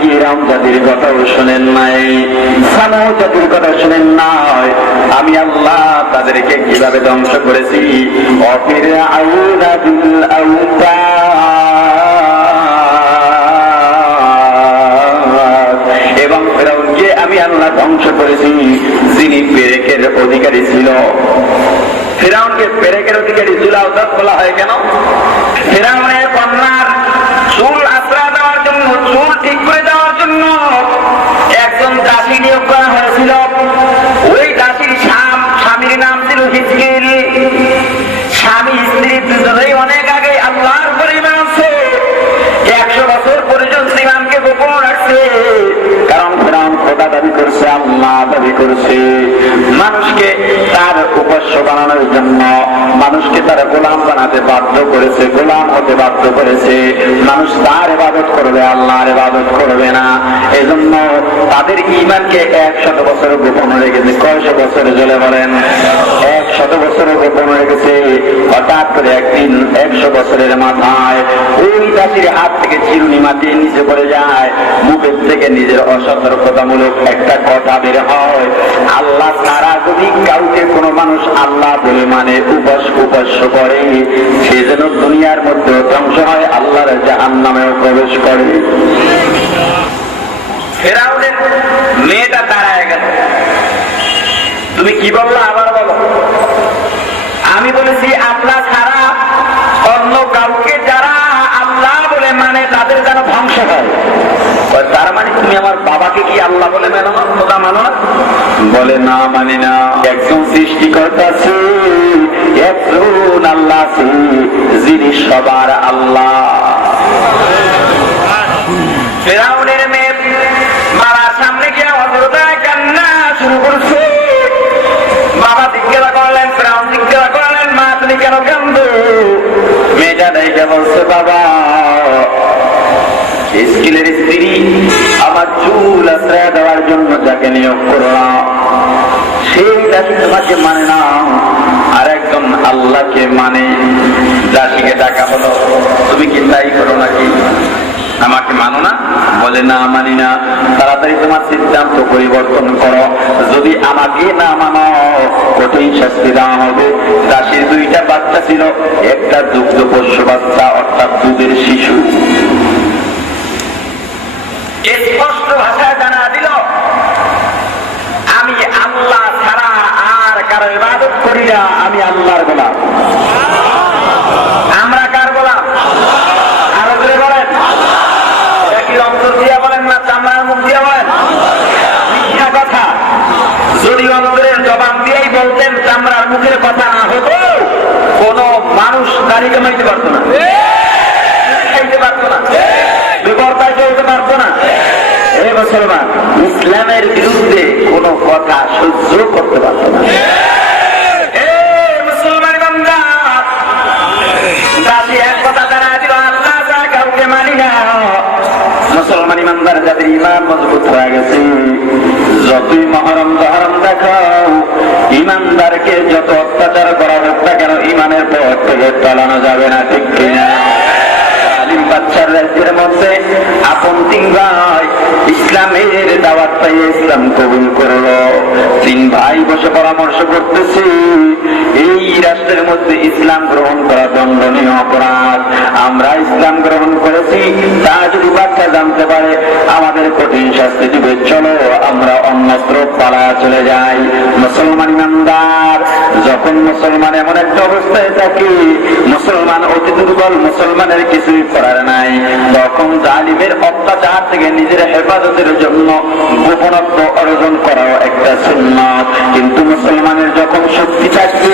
কি রাম জাতির কথাও শোনেন নাই, সামুদ জাতির কথা শোনেন নাই? আমি আল্লাহ তাদেরকে কিভাবে ধ্বংস করেছি। অফিরআউনা বিল আউতাদ, এবং ফিরআউনকে আমি আল্লাহ ধ্বংস করেছি যিনি পেরেকের অধিকারী ছিল। ফিরআউনকে পেরেকের অধিকারী জুল আউতাদ বলা হয় কেন? ফিরআউনের কন্যার চুল আশ্রা দেওয়ার জন্য, চুল ঠিক করে দেওয়ার জন্য একজন দাসী নিয়োগ করা হয়েছিল। ওই দাসীর স্বামীর নাম ছিল হিজকিল। স্বামী স্ত্রী দুজনেই অনেক আগে আল্লাহর উপর ঈমান আনছে, 100 বছর পর্যন্ত ঈমানকে গোপন রাখছে। কারণ ফিরআউন খোদা দাবি করছে, আল্লাহ দাবি করছে। মানুষকে তার উপাস্য বানানোর জন্য, মানুষকে তার গোলাম বানাতে বাধ্য করেছে, গোলাম হতে বাধ্য করেছে। মানুষ তার ইবাদত করবে, আল্লাহর ইবাদত করবে না। এজন্য তাদের ঈমানকে 100 বছর গোপন রেখেছে। কয়শো বছর জ্বলে বলেন? 100 বছর গোপন রেখেছে। হঠাৎ করে একদিন 100 বছরের মাথায় ওই দাসীর হাত থেকে চিরুনি মাটির নিচে পড়ে যায়। মুখের থেকে নিজের অসতর্কতামূলক একটা কথা বের হয়, আল্লাহ ছাড়া যদি কাউকে কোনো মানুষ আল্লাহ বলে মানে উপাস্য করে, সে যেন দুনিয়ার মধ্যে ধ্বংস হয়, আল্লাহর জাহান্নামেও প্রবেশ করে। ফিরআউনের মেয়েটা দাঁড়ায় গেল। তুমি কি বললা? আবার বলো। আমি বলেছি আল্লাহ ছাড়া অন্য কাউকে যারা আল্লাহ বলে মানে তাদের যেন ধ্বংস হয়। তার মানে তুমি আমার বাবাকে কি আল্লাহ বলে মানো না, খোদা মানো না? বলে না, মানি না। একজন সৃষ্টিকর্তা আছে, একজন আল্লাহ আছে যিনি সবার আল্লাহ। ফিরআউনের মেয়ে মারার সামনে গিয়ে অজরতায় কান্না শুরু করছে। বাবা জিজ্ঞাসা করলেন, ফিরআউন জিজ্ঞাসা করলেন, মা তুমি কেন কান্দো? মেয়েটা দেখে বলছে, বাবা হিজকিলের স্ত্রী আমার চুল আশ্রয় দেওয়ার জন্য যাকে নিয়োগ করলাম, সেই দাসী তোমাকে মানে না, আর একজন আল্লাহকে মানে। দাসীকে ডাকা হলো, তুমি কি তাই করো নাকি? আমাকে মানো না? বলে না, মানি না। তাড়াতাড়ি তোমার সিদ্ধান্ত পরিবর্তন করো, যদি আমাকে না মানো কঠিন শাস্তি দেওয়া হবে। দাসীর 2টা বাচ্চা ছিল, একটা দুগ্ধপোষ্য বাচ্চা অর্থাৎ দুধের শিশু। স্পষ্ট ভাষায় জানা দিল, আমি আল্লাহ ছাড়া আর কারো ইবাদত করি না, আমি আল্লাহর গোলাম। আমরা কার গোলাম? আরো জোরে বলেন। কি অন্তর দিয়া বলেন না চামড়ার মুখ দিয়া বলেন? মিথ্যা কথা। যদি অন্তরের জবাব দিয়েই বলতেন, চামড়ার মুখের কথা না হতো, কোন মানুষ দাড়ি কামাইতে পারতো না, খাইতে পারতো না, বিপর্যয় চলতে পারতো না। হে মুসলমান, ইসলামের বিরুদ্ধে কোন কথা সহ্য করতে পারতো না। মুসলমান ইমানদার যাদের ইমান মজবুত হয়ে গেছে, যতই মহরম দহরম দেখাও, ইমানদারকে যত অত্যাচার করা হোক না কেন, ইমানের পথ থেকে টলানো যাবে না, ঠিক কিনা? বাচ্চার রাজ্যের মধ্যে আপন 3 ভাই ইসলামের দাওয়াত পাইয়ে ইসলাম কবুল করলো। 3 ভাই বসে পরামর্শ করতেছে, এই রাষ্ট্রের মধ্যে ইসলাম গ্রহণ করা দণ্ডনীয় অপরাধ। আমরা ইসলাম গ্রহণ করেছি, তা যদি বাচ্চা জানতে পারে আমাদের কঠিন শাস্তি দিবে। চলো আমরা অন্যত্র পালায়া চলে যাই। মুসলমান ইমানদার যখন মুসলমান এমন একটা অবস্থায় থাকে, মুসলমান অতি দুর্বল, মুসলমানের কিছুই করার নাই, তখন জালিমের অত্যাচার থেকে নিজের হেফাজতের জন্য গোপনত্ব অর্জন করাও একটা সুন্নাত। কিন্তু মুসলমানের যখন শক্তি থাকবে,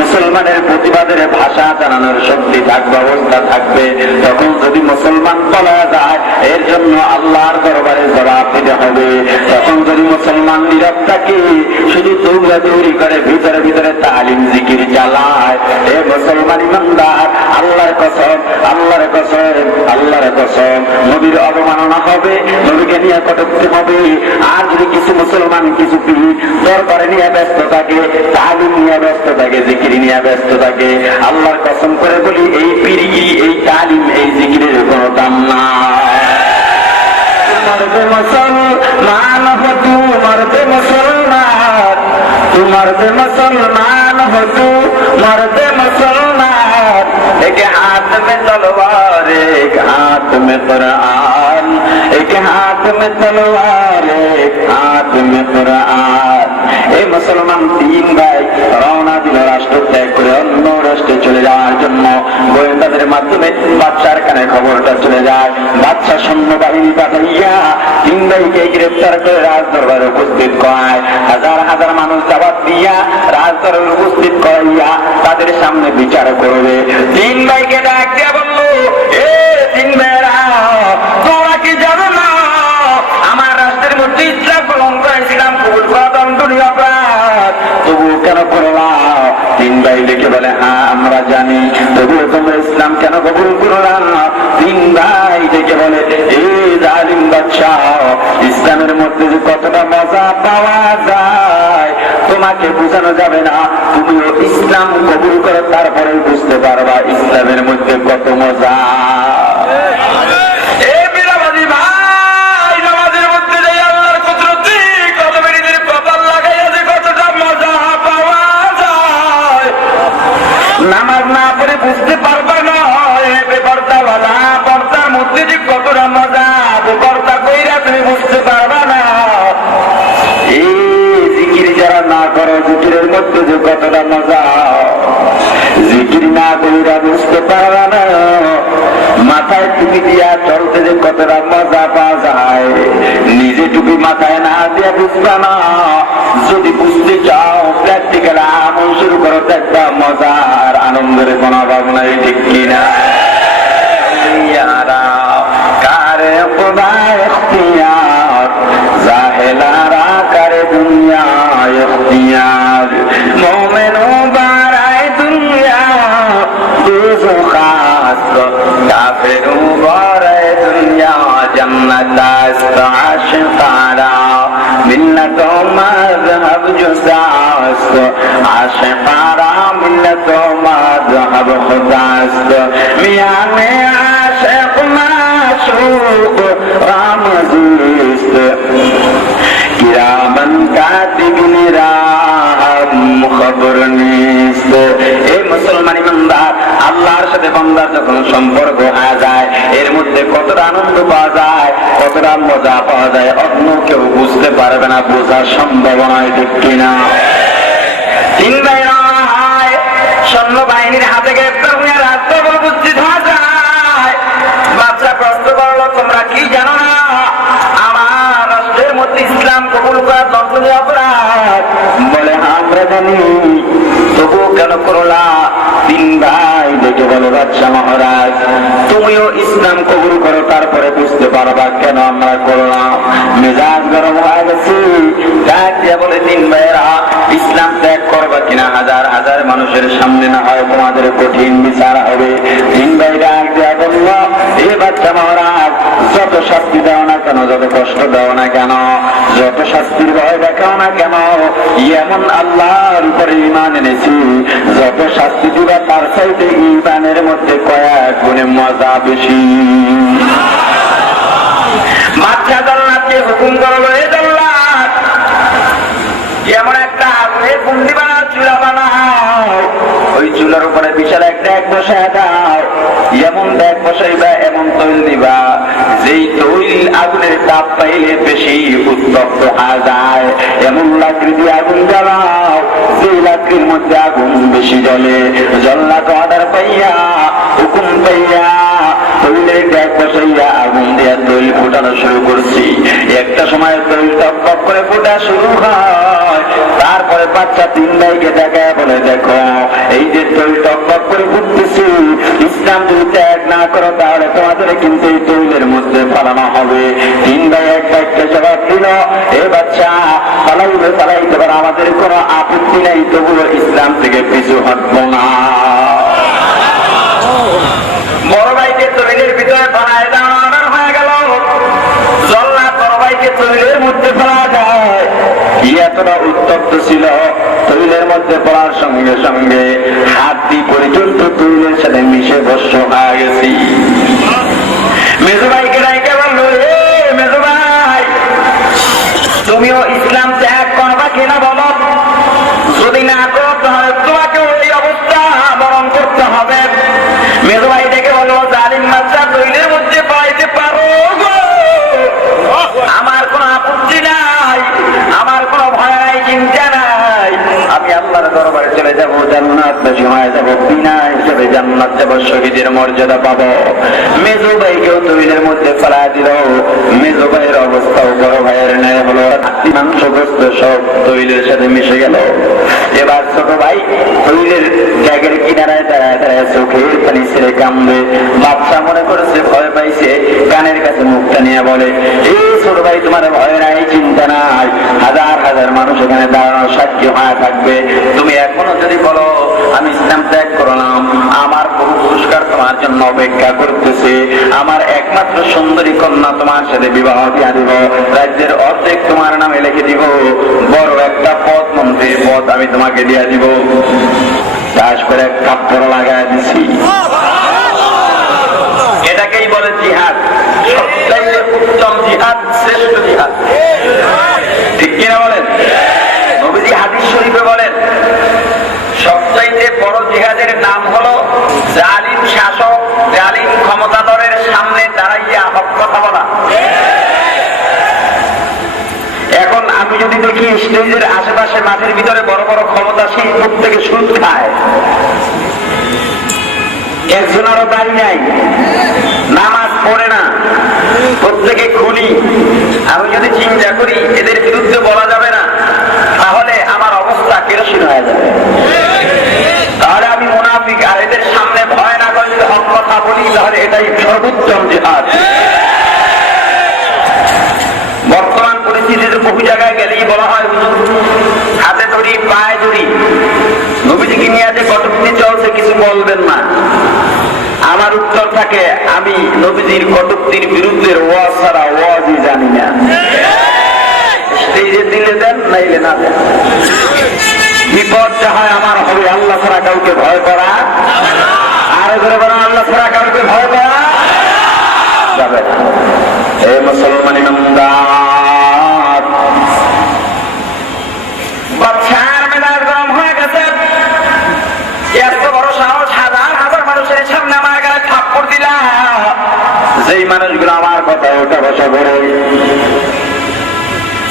মুসলমানের প্রতিবাদের ভাষা জানানোর শক্তি থাকবে, অবস্থা থাকবে, তখন যদি মুসলমান বলা যায়, এর জন্য আল্লাহর দরবারে জবাব দিতে হবে। তখন যদি মুসলমান নীরব থাকে, শুধু দৌড়াদৌড়ি করে, ভিতরে ভিতরে তালিম জিকির চালায়, এ মুসলমান ইমানদার, আল্লাহর কসম, আল্লাহর কসম, আল্লাহর কসম, নবীর অবমাননা হবে, নবীকে নিয়ে কটূক্তি হবে। আর যদি কিছু মুসলমান কিছু পীর দরবারে নিয়ে ব্যস্ত থাকে, তালিম নিয়ে ব্যস্ত থাকে, জিকির নিয়ে ব্যস্ত থাকে, আল্লাহর কসম করে বলি, এই পীরগিরি, এই তালিম, এই জিকিরের কোনো দাম নাই। मर्द मुसलमान हो तू मर्द मुसलमान, तू मर्द मुसलमान हो तू मर्द मुसलमान। एक हाथ में तलवार एक हाथ में कुरान, एक हाथ में तलवार एक हाथ में कुरान। এই মুসলমান তিন ভাই রওনা দিল রাষ্ট্র ত্যাগ করে অন্য রাষ্ট্রে চলে যাওয়ার জন্য। গোয়েন্দাদের মাধ্যমে বাদশার কানে খবরটা চলে যায়। বাদশা সৈন্যবাহিনী পাঠাইয়া তিন ভাইকে গ্রেফতার করে রাজদরবারে উপস্থিত করায়। হাজার হাজার মানুষ দাওয়াত দিয়া রাজদরবারে উপস্থিত করাইয়া তাদের সামনে বিচার করবে। তিন ভাইকে ডাক দিয়া বলল, এ তিন ভাইরা, তোমরা কি জানো না আমার রাষ্ট্রের মধ্যে ইসলাম গ্রহণ করেছিলাম, কবুল করা দণ্ডনীয় অপরাধ, তবুও কেন করলাম? তিন ভাই ডেকে বলে, হ্যাঁ আমরা জানি, তবুও তোমরা ইসলাম কেন কবুল করলাম? তিন ভাই ডেকে বলে, এই জালিম বাদশাহ, ইসলামের মধ্যে যে কতটা মজা পাওয়া যায় তোমাকে বোঝানো যাবে না। তুমিও ইসলাম কবুল করো, তারপরে বুঝতে পারবা ইসলামের মধ্যে কত মজা। নামাজ না পড়ে বুঝতে পারবা না বেপরদাওয়ালা পর্দার মধ্যে যে কতটা মজা, বেপরদা কইরা তুমি বুঝতে পারবা না। এই জিকির যারা না করো জিকিরের মধ্যে যে কতটা মজা, জিকির না কইরা বুঝতে পারবা না। মাথায় টুপি দিয়া চলতে যে কতটা মজা পাওয়া যায়, নিজে টুপি মাথায় না দিয়া বুঝবা না। যদি বুঝতে চাও প্র্যাকটিক্যাল আমল শুরু করো, একটা মজার আনন্দের কোনো অভাব নাই, ঠিক কিনা? কারে খোদা ইখতিয়ার, জাহেলারা কারে দুনিয়া ইখতিয়ার, মোমেনো বারায় দুনিয়া দুজখ আস্ত, কাফেরু বারায় দুনিয়া জান্নাত আস্ত। আশিকারা মিল্লাত মাযহাব জুসাস্ত, আশিকারা মিল্লাত মাযহাব খুদাস্ত। মিয়ানে আশিক মাশউক রামজিস্ত, কিরামান কাতিবিন রাম খবর নিস্ত। এই মুসলমান ইমানদার, আল্লাহর সাথে বান্দার যখন সম্পর্ক হয়ে যায়, এর মধ্যে কতটা আনন্দ পাওয়া যায়, কতটা মজা পাওয়া যায়, অন্য কেউ বুঝতে পারবে না, বোঝার সম্ভাবনা, ঠিক কিনা? তিন ভাই সৈন্যবাহিনীর হাতে গ্রেফতার হয়ে রাজদরবারে উপস্থিত হওয়া যায়। বাদশা প্রশ্ন করলো, তোমরা কি জানো না আমার রাষ্ট্রের মধ্যে ইসলাম কবুল করা দণ্ডনীয় অপরাধ? বলে, হ্যাঁ আমরা জানি, তবুও কেন করলা? তিন ভাই দেখে বলে, বাদশা মহারাজ, তুমিও ইসলাম কবুল করো, তারপরে বুঝতে পারবা কেন আমরা করলাম। মেজাজ গরম হয়ে গেছে, ডাক দিয়ে বলে, তিন ভাইয়েরা, ইসলাম ত্যাগ করবা কিনা? হাজার হাজার মানুষের সামনে না হয় তোমাদের কঠিন বিচার হবে। তিন ভাই ডাক দেয়া বলল, এ বাদশা মহারাজ, যত শাস্তি দাও না কেন, যত কষ্ট দাও না কেন, যত শাস্তির ভয় দেখাও না কেন, এমন আল্লাহর উপরে ঈমান এনেছি, যত শাস্তি দিবা তার চাইতে ঈমানের মধ্যে কয়েক গুণে মজা বেশি। বাদশা জান্নাতকে হুকুম করলো, এ জান্নাত, এমন একটা আগুনের কুন্ডি বানাও, চুলা বানাও, ওই চুলার উপরে বিশাল একটা ডেক বসায় দাও, এমন ডেক বসাইবা, এমন তৈল দিবা, যেই তৈল আগুনের তাপ পাইলে বেশি উত্তপ্ত হয়ে যায়, এমন লাকড়ি দিয়ে আগুন জ্বালাও, যেই লাকড়ির মধ্যে আগুন বেশি জ্বলে। জল্লাদ অর্ডার পাইয়া, হুকুম পাইয়া, তৈলের ডেক বসাইয়া আগুন দিয়ে তৈল ফুটানো শুরু করছি। একটা সময় তৈল টক করে ফুটা শুরু হয়। তারপরে বাচ্চা তিন ভাইকে দেখায় বলে, দেখো এই যে তৈল টক করে ফুটতেছি, ইসলাম যদি ত্যাগ না করো তাহলে তোমাদের কিন্তু এই তৈলের মধ্যে ফালানো হবে। তিন ভাই এক ভাইকে জবাব দিল, এ বাচ্চা, পালাইবে পালাইতে পারে, আমাদের কোনো আপত্তি নেই, তবুও ইসলাম থেকে পিছু হটবো না। বড় ভাইকে তৈলের ভিতরে ফেলায় দেওয়া অর্ডার হয়ে গেল। জল্লাদ বড় ভাইকে তৈলের মধ্যে ফেলা যায়, এতটা উত্তপ্ত ছিল, তৈলের মধ্যে পড়ার সঙ্গে সঙ্গে হাতি পর্যন্ত তৈলের সাথে মিশে ভস্ম হয়ে গেছি। মেজো ভাইকে রাইকে বললো, এ মেজো ভাই, যাবো, জান্নাতবাসী হয়ে যাবো, বিনা হিসেবে জান্নাত যাবো, শহীদের মর্যাদা পাবো। মেজো ভাইকেও তৈলের মধ্যে ফেলা দিল। মেজো ভাইয়ের অবস্থাও বড় ভাইয়ের ন্যায় হলো। মাংসগ্রস্ত সব তৈলের সাথে মিশে গেল। এবার ছোট ভাই তৈলের জায়গার কিনারায় দাঁড়ায় দাঁড়ায় চোখের পানি ছেড়ে কামড়ে। বাচ্চা মনে করেছে ভয় পাইছে, কানের কাছে মুখটা নিয়ে বলে, এই ছোট ভাই তোমার ভয় নাই, চিন্তা নাই, হাজার হাজার মানুষ এখানে দাঁড়ানো সাক্ষী হয়ে থাকবে। তুমি এখনো যদি বলো আমি ইসলাম ত্যাগ করলাম, আমার বহু পুরস্কার তোমার জন্য অপেক্ষা করতেছে। আমার একমাত্র সুন্দরী কন্যা তোমার সাথে বিবাহ দিয়া দিব, রাজ্যের অর্ধেক তোমার নামে লিখে দিব, বড় একটা পদ, মন্ত্রীর পদ আমি তোমাকে দিয়া দিব। চাষ করে কাপড় লাগাই দিছি। এটাকেই বলে জিহাদ, সবচাইতে উত্তম জিহাদ, শ্রেষ্ঠ জিহাদ। ঠিক কিনা বলেন? নবীজি হাদিস শরীফে বলেন সবচাইতে বড় জিহাদের নাম হলো জালিম শাসক, জালিম ক্ষমতাধরের সামনে দাঁড়াইয়া হক কথা বলা। এখন আমি যদি দেখি স্টেজের আশেপাশে মাঠের ভিতরে বড় বড় ক্ষমতাশীল প্রত্যেকে সুদ খায়, একজনেরও দাড়ি নাই, নামাজ পড়ে না, প্রত্যেকে খুনি, আমি যদি চিন্তা করি এদের বিরুদ্ধে বলা যাবে না, তাহলে আমার অবস্থা কেরোসিন হয়ে যাবে। তাহলে আমি মুনাফিক। আর এদের সামনে ভয় না করে যদি হক কথা বলি, তাহলে এটাই সর্বোত্তম জিহাদ। বর্তমান পরিস্থিতিতে বহু জায়গায় গেলেই বলা হয় হাতে ধরি পায়ে ধরি, নবীজিকে নিয়ে যে কটূক্তি চলছে কিছু বলবেন না। আমার উত্তর থাকে আমি নবীজির কটূক্তির বিরুদ্ধে ওয়াজ ছাড়া ওয়াজই জানি না। স্টেজে দিলে দেন, নাইলে না দেন। বিপদ যা হয় আমার হবে, আল্লাহ ছাড়া কাউকে ভয় করা, আর করে বরং আল্লাহ ছাড়া কাউকে ভয় করা যাবে না। হে মুসলমান ইমানদার, বাদশার মেজাজ গরম হয়ে গেছে। এত বড় সাহস, হাজার হাজার মানুষের সামনে আমার গায়ে থাপ্পড় দিলা। যেই মানুষগুলো আমার কথা ওটা বসা করে,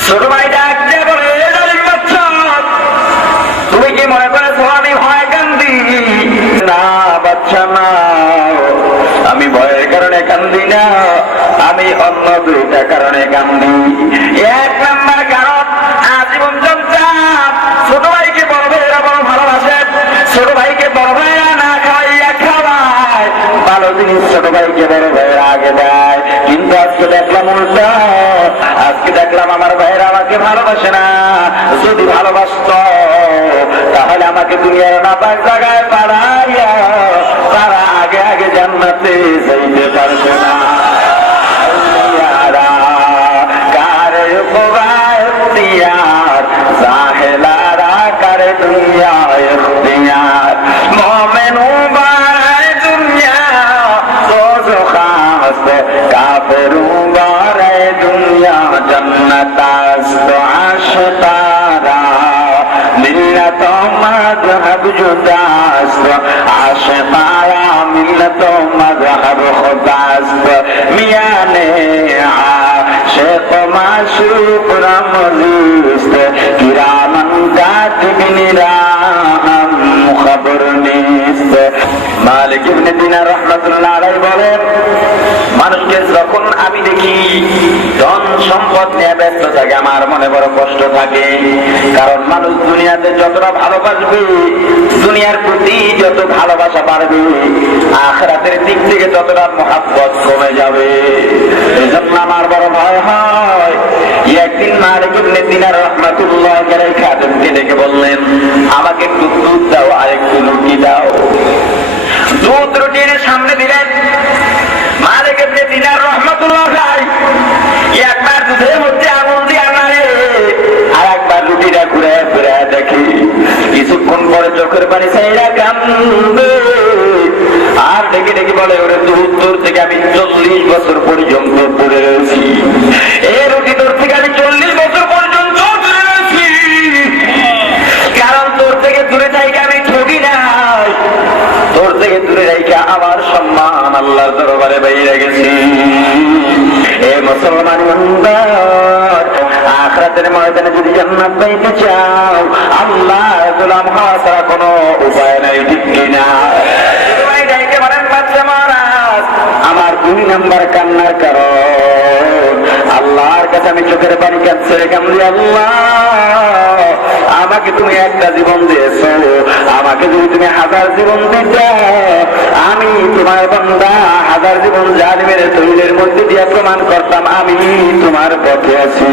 ছোট ভাই ডাক দিয়ে বলে, তুমি কি মনে করেছো আমি ভয় কান্দি? না বাচ্চা না, আমি ভয়ের কারণে কান্দি না, আমি অন্য দুইটা কারণে কান্দি। এক নাম্বার কারণ আজীবন জঞ্জাল। ছোট ভাইকে বড় ভাইয়েরা বড় ভালোবাসে, ছোট ভাইকে বড় ভাইয়েরা না খাওয়াইয়া খাওয়ায়, ভালো জিনিস ছোট ভাইকে বড় ভাইয়েরা আগে দেয়। কিন্তু আজকে দেখলাম উল্টা, আজকে দেখলাম আমার ভাইয়েরা আমাকে ভালোবাসে না। যদি ভালোবাসত তাহলে আমাকে দুনিয়ার নাপাক জায়গায় পাড়াইয়া তারা আগে আগে জান্নাতে যাইতে পারবে না। কারে খোবায় দিয়ার জাহেলারা কারে দুনিয়া ইখতিয়ার, মোমেনু বারায় দুনিয়া দোজখাস, কাফেরু বারায় দুনিয়া জান্নাতাস্ত। আশতারা মিল্লাত মাযহাব জুদাস্ত, আশতারা মিল্লাত মাযহাব খুদাস্ত। মিয়ানে আশিক মাশরুক রামজিস্ত, কিরামান কাতিবিনিরা খবর নিস্ত। মালিক ইবনে দিনার রাহমাতুল্লাহ আলাইহি বলেন, মানুষকে যখন আমি দেখি ধন সম্পদ নিয়ে ব্যস্ত থাকে, আমার মনে বড় কষ্ট থাকে। কারণ মানুষ দুনিয়াতে যতটা ভালোবাসবে, দুনিয়ার প্রতি যত ভালোবাসা বাড়বে, আখিরাতের দিক থেকে ততটা মহাব্বত কমে যাবে। এজন্য আমার বড় ভয় হয়। একদিন মালিক ইবনে দিনার রাহমাতুল্লাহ আলাইহি খাদেমকে ডেকে বললেন, আমাকে একটু দুধ দাও আর একটু রুটি দাও। দুধ রুটি এনে সামনে দিলেন। মালিক ইবনে দিনার রাহমাতুল্লাহ আলাইহি একবার দুধের মধ্যে আঙুল দিয়ে আনারে, আর একবার রুটিটা ঘুরে ঘুরে দেখি। কিছুক্ষণ পরে চোখের পানি ছাইরা কান্দে, আর ডেকে ডেকে বলে, ওরে দুধ তোর থেকে আমি 40 বছর পর্যন্ত দূরে রয়েছি। এই রুটি তোর থেকে আমি 40 বছর পর্যন্ত দূরে রয়েছি, কারণ তোর থেকে দূরে থাকি আমি ঠকি নাই, তোর থেকে দূরে রেখে আমার সম্মান আল্লাহর দরবারে বাইরে গেছি। এ মুসলমান ইমানদার, আখিরাত জান্নাতের ময়দানে যদি জান্নাত পাইতে চাও, আল্লাহ গোলাম হওয়া ছাড়া কোনো উপায় নাই, ঠিক কিনা? আমার 2 নাম্বার কান্নার কারণ, আল্লাহর কাছে আমি চোখের পানি কাঁদছে কামলি, আল্লাহ আমাকে তুমি একটা জীবন দিয়েছ, আমাকে যদি তুমি 1000 জীবন দিতে, আমি তোমার বান্দা 1000 জীবন জালিমের তৈলের মধ্যে দিয়ে প্রমাণ করতাম আমি তোমার পথে আছি।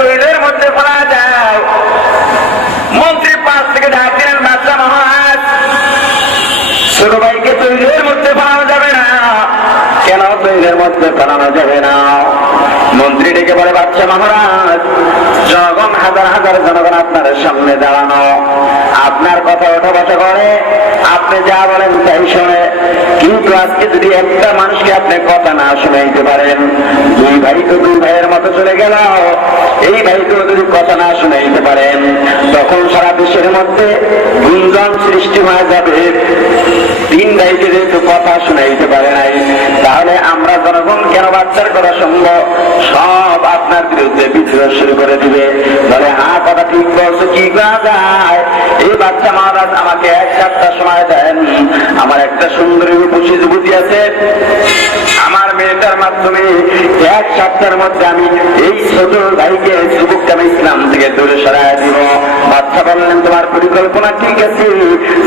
তৈলের মধ্যে ফেলা যাও। মন্ত্রী 5 থেকে ঢাক দিলেন, বাচ্চা মহারাজ ছোট ভাইকে তৈলের মধ্যে ফেলানো যাবে না। কেন তৈলের মধ্যে ফেলানো যাবে না? মন্ত্রী ডেকে বলে, বাচ্চা মহারাজ, জনগণ, হাজার হাজার জনগণ আপনার সামনে দাঁড়ানো, আপনার কথা ওঠা বসা করে, আপনি যা বলেন তাই শোনে, কিন্তু আজকে যদি একটা মানুষকে আপনি কথা না শুনাইতে পারেন, 2 ভাই তো 2 ভাইয়ের মতো চলে গেল, এই ভাইকে যদি কথা না শুনাইতে পারেন, তখন সারা দেশের মধ্যে গুঞ্জন সৃষ্টি হয়ে যাবে। 3 ভাইকে যেহেতু কথা শুনাইতে পারে নাই, তাহলে আমরা জনগণ কেন বাচ্চার কথা শুনবো? সব আপনার বিরুদ্ধে বিদ্রোহ শুরু করে দিবে। বলে, হ্যাঁ কথা ঠিক বলছো, কি করা যায়? এই বাচ্চা মহারাজ আমাকে 1 সপ্তাহ সময় দেন, আমার একটা সুন্দরী রূপসী যুবতী আছে, আমার মেয়েটার মাধ্যমে 1 সপ্তাহের মধ্যে আমি এই ছোট ভাইকে, যুবককে আমি ইসলাম থেকে দূরে সরাই দিব। বাচ্চা বললেন, তোমার পরিকল্পনা ঠিক আছে,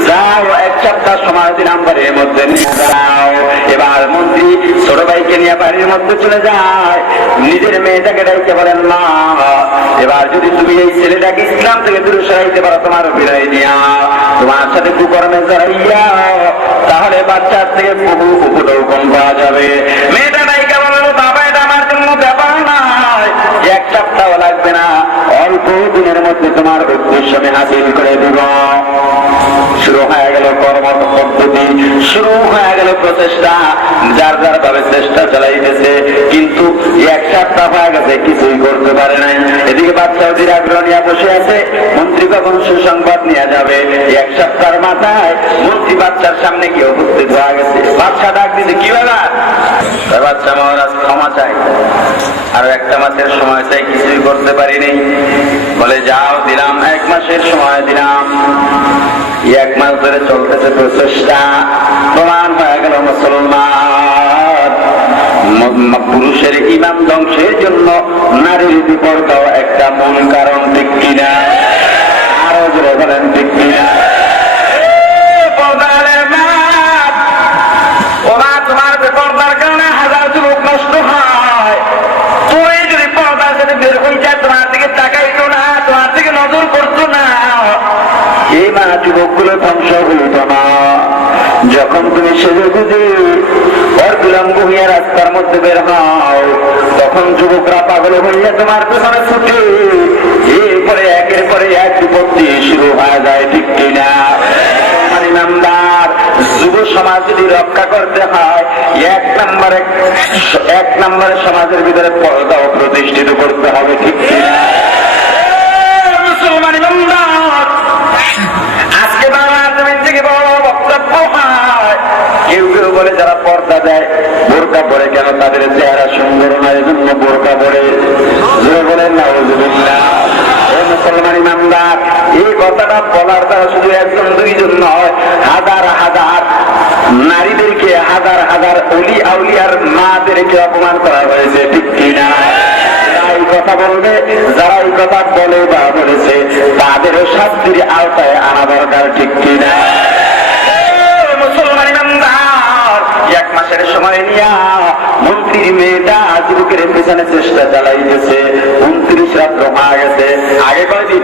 যাও 1 সপ্তাহ সময় দিলাম, বাড়ির মধ্যে নিয়ে যাও। এবার মন্ত্রী ছোট ভাইকে নিয়ে বাড়ির মধ্যে চলে যায়, নিজের মেয়েটাকে ডাইকে বলেন, মা এবার যদি তুমি এই ছেলেটাকে ইসলাম থেকে দূরে সরাইতে পারো, তোমার বিদায় নিয়া তোমার সাথে কুকর্মে জড়াইয়া, তাহলে বাচ্চার থেকে বহু উপটোকন পাওয়া যাবে। মেয়েটা ডাইকে বলল, বাবা এটা আমার জন্য ব্যাপার নয়, 1 সপ্তাহ লাগবে না, অল্প দিনের মধ্যে তোমার উদ্দেশ্য আমি হাসিল করে দিব। শুরু হয়ে গেল কর্ম পদ্ধতি, শুরু হয়ে গেল প্রচেষ্টা, যার যার ভাবে চেষ্টা চালাইতেছে, কিন্তু 1 সপ্তাহ হয়ে গেছে, কিছুই করতে পারে নাই। এদিকে বাচ্চা অধীর আগ্রহ নিয়ে বসে আছে, মন্ত্রী কখন সুসংবাদ নিয়ে যাবে। 1 সপ্তাহের মাথায় মন্ত্রী বাচ্চার সামনে গিয়ে উপস্থিত হয়ে গেছে। বাচ্চা ডাক দিতে, কি ব্যাপার? বাচ্চা মহারাজ ক্ষমা চাই, আর 1 মাসের সময় চাই, কিছুই করতে পারিনি। বলে, যাও দিলাম, 1 মাসের সময় দিলাম। 1 মাস ধরে চলতেছে প্রচেষ্টা, প্রমাণ হয়ে গেল মুসলমান পুরুষের ইমান ধ্বংসের জন্য নারীর বিপর্দাও একটা মূল কারণ, ঠিক কিনা? আরো জোরে বলেন, ঠিক কিনা? তোমার বেপরদার কারণে 1000 যুবক নষ্ট হয়। তুমি যদি পর্দার সাথে বের হয়ে যায়, তোমার দিকে তাকাইতো না, তোমার দিকে নজর করতো না, এই মা যুবকগুলো ধ্বংস হইত না। যখন তুমি সেজে গুজে ওর বিলম্ব হইয়া রাস্তার মধ্যে বের হও, তখন যুবকরা পাগল হইয়া তোমার পেছনে ছুটে, এরপরে একের পরে 1 বিপত্তি শুরু হয়ে যায়, ঠিক কিনা? ইমানদার যুব সমাজ যদি রক্ষা করতে হয়, 1 নম্বরে সমাজের ভিতরে পর্দাও প্রতিষ্ঠিত করতে হবে, ঠিক কিনা? মুসলমান ইমানদার, আজকে বাংলার জমিন থেকে বড় বক্তব্য হয়, কেউ কেউ বলে যারা পর্দা দেয়, বোরকা পরে কেন, তাদের চেহারা সুন্দর নয়, এজন্য বোরকা পরে। জোরে বলেন নাউজুবিল্লাহ। মুসলমান ইমানদার, এই কথাটা বলার দ্বারা শুধু 1জন 2জন নয়, 1000 1000 নারীদেরকে, 1000 1000 অলি আউলিয়ার মাদেরকে অপমান করা হয়েছে, ঠিক কিনা? এই কথা বলবে, যারা এই কথা বলে বা বলেছে, তাদেরও শাস্তির আওতায় আনা দরকার, ঠিক কিনা? মুসলমান ইমানদার, 1 মাসের সময় নিয়া মন্ত্রীর মেয়েটা যুবকের পেছনে চেষ্টা চালাইতেছে। 29 রাত হয়ে গেছে। আগে কয়দিন?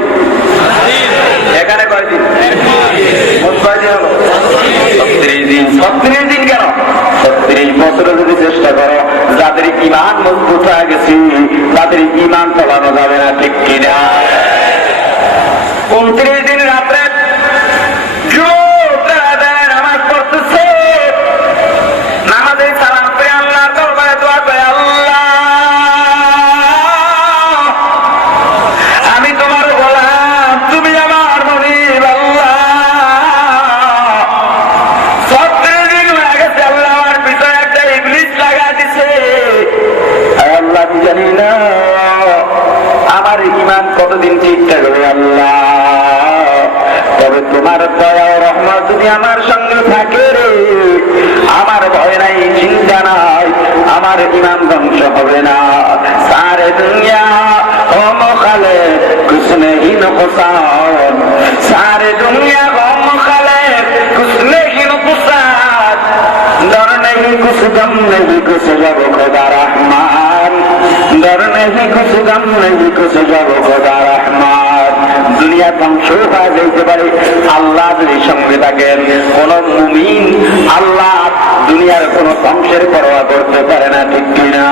এখানে কয়দিন? মোট কয়দিন হলো? 36 দিন। 36 দিন কেন? 36 বছরে যদি চেষ্টা করো, যাদের ঈমান মজবুত হয়ে গেছে, তাদের ঈমান চালানো যাবে না, ঠিক কিনা? 29 দিন রাত্রে নামাজ পড়তেছে, নামাজে সালাম পেয়ে আল্লাহ দরবারে দোয়া করে, আল্লাহ আমি তোমার গোলাম, তুমি আমার মনিব, আল্লাহ 36 দিন হয়ে গেছে, আল্লাহ আমার পিছনে একটা ইবলিস লাগায় জানি না আমার ঈমান কতদিন ঠিক থাকবে আল্লাহ, তবে তোমার দয়া ও রহমত যদি আমার সঙ্গে থাকে রে, আমার ভয় নাই, চিন্তা নাই, আমার ঈমান ধ্বংস হবে না। সারে দুনিয়া ও মখালে কুছ নেহি নুকসান, সারে দুনিয়া ও মখালে কুছ নেহি নুকসান, डर नहीं कुछ गम नहीं कुछ जब खुदा रहमान, डर नहीं कुछ गम नहीं कुछ जब खुदा रहमान। দুনিয়া ধ্বংস হয়ে যেতে পারে, আল্লাহ যদি সঙ্গে থাকেন। কোন মুমিন আল্লাহ দুনিয়ার কোন ধ্বংসের পরোয়া করতে পারে না, ঠিক কিনা?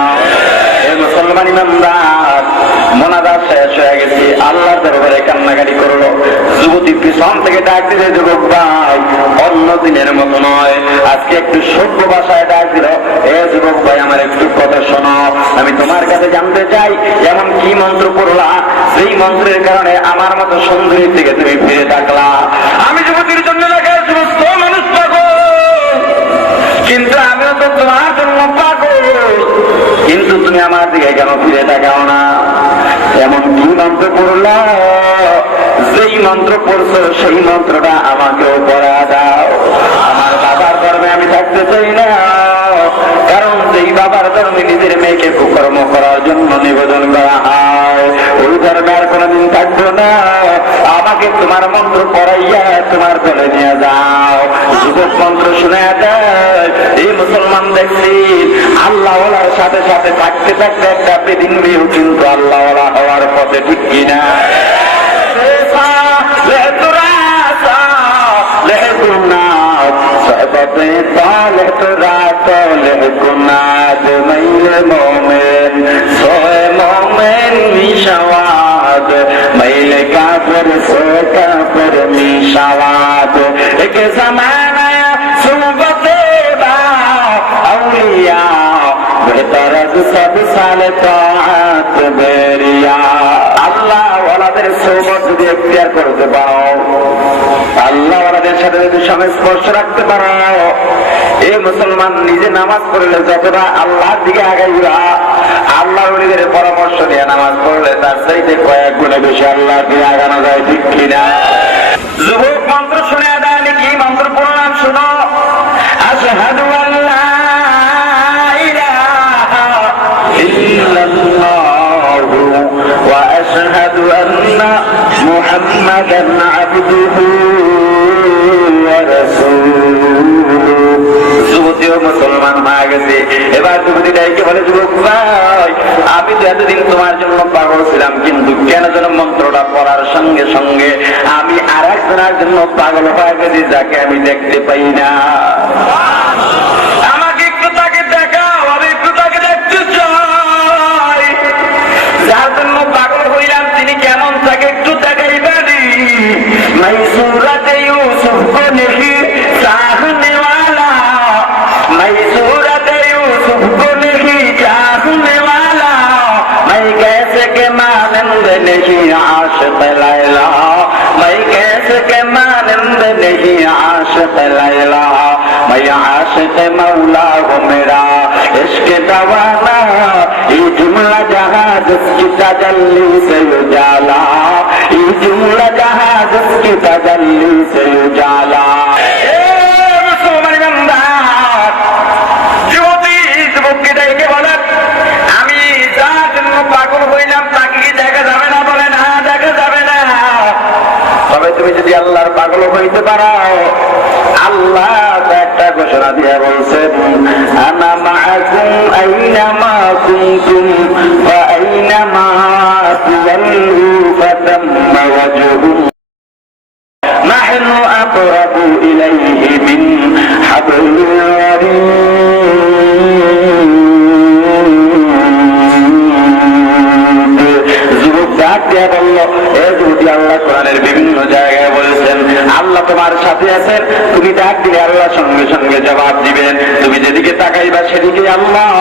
মুসলমান ইমানদার মোনাজাত শেষ হয়ে গেছে, আল্লাহর দরবারে কান্নাকাটি করলো। যুবতী পিছন থেকে ডাক দিলে, যুবক ভাই অন্য দিনের মতো নয়, আজকে একটু সভ্য ভাষায় ডাক দিল, এ যুবক ভাই আমার একটু কথা শোনো, আমি তোমার কাছে জানতে চাই এমন কি মন্ত্র পড়লা সেই মন্ত্রের কারণে আমার মতো সুন্দরীর দিকে তুমি ফিরে থাকলা। আমি যুবতীর জন্য লাগাই সমস্ত মানুষ পাগল, কিন্তু আমিও তো তোমার জন্য পাগল, কিন্তু তুমি আমার দিকে কেন ফিরে তাকাও না? এমন কি মন্ত্র পড়লা, যেই মন্ত্র পড়ছো সেই মন্ত্রটা আমাকেও পড়া দাও। আমার বাবার ধর্মে আমি থাকতে চাই না, কারণ যেই বাবার ধর্মে নিজের মেয়েকে কুকর্ম করার জন্য নিবেদন করা হয়, ওই ধর্মে আর কোনোদিন থাকবো না। আমাকে তোমার মন্ত্র পড়াইয়া তোমার দলে নিয়ে যাও। যুবক মন্ত্র শুনে দেয়, এই মুসলমান দেখছি আল্লাহওয়ালার সাথে সাথে থাকতে থাকতে একটা পৃথিবীও কিন্তু আল্লাহওয়ালা হওয়ার পথে, ঠিক কিনা? मैले काफिर से काफिर मिशावात, एक ज़माना सुबते बा औलिया, बेहतर सब साल ताअत बेरिया। আল্লাহ ওয়ালাদের সোহবত যদি এখতিয়ার করতে পারো, আল্লাহ ওয়ালাদের সাথে যদি সংস্পর্শ রাখতে পারো, এই মুসলমান নিজে নামাজ পড়লে যতটা আল্লাহর দিকে আগাইবা, আল্লাহ ওলিদের পরামর্শ নিয়ে নামাজ পড়লে তার চাইতে কয়েক গুণে বেশি আল্লাহর দিকে আগানো যায়, ঠিক কিনা? যুবক মন্ত্র শুনে দেয়নি, কি মন্ত্র পড়লাম শুনো। আশহাদু আল্লা ইলাহা ইল্লাল্লাহু ওয়া আশহাদু আন্না মুহাম্মাদান আবদুহু ওয়া রাসূলুহু। যুবতীও মুসলমান হয়ে গেছে। এবার যুবতী ডাইকে বলে, যুবক ভাই আমি তো এতদিন তোমার জন্য পাগল ছিলাম, কিন্তু কেন যেন মন্ত্রটা পড়ার সঙ্গে সঙ্গে আমি আর একজনের জন্য পাগল হয়ে গেছি, যাকে আমি দেখতে পাই না। আমাকে একটু তাকে দেখাও, আমি একটু তাকে দেখতে চাই। যার জন্য পাগল হইলাম তিনি কেমন, তাকে একটু দেখাই পারি। मैं सूरत यूसुफ को नहीं चाहने वाला, मैं सूरत यूसुफ को नहीं चाहने वाला, मैं कैसे के मानंद नहीं आशिक लैला, मैं कैसे के मानंद नहीं आशिक लैला, मैं आशिक मौला हूँ मेरा इश्क दवाना, ये जुमला जहाँ जिसकी तजल्ली से उजाला, ये जुमला जहाँ जिसकी तजल्ली से उजाला। मुसलमान इमानदार যুবতী যুবককে ডেকে বলেন, আমি যার জন্য পাগল হইলাম তাকে কি দেখা যাবে না? বলে না, দেখা যাবে না। তবে তুমি যদি আল্লাহর পাগল হইতে পারো, আল্লাহ একটা ঘোষণা দিয়ে বলছেন, আনা মাআকুম আইনামা কুনতুম ওয়া আইনামা তুওয়াল্লু ফাতাম্মা ওয়াজহু নাহনু আকরাবু ইলাইহি মিন হাবলিল ওয়ারিদ। যুবক ডাক দিয়ে বলল, এ যুবতী, আল্লাহ কোরআনের বিভিন্ন জায়গায় বলেছেন আল্লাহ তোমার সাথে আছেন, তুমি ডাক দিলে আল্লাহ সঙ্গে সঙ্গে জবাব দিবেন, তুমি যেদিকে তাকাইবা সেদিকে আল্লাহ।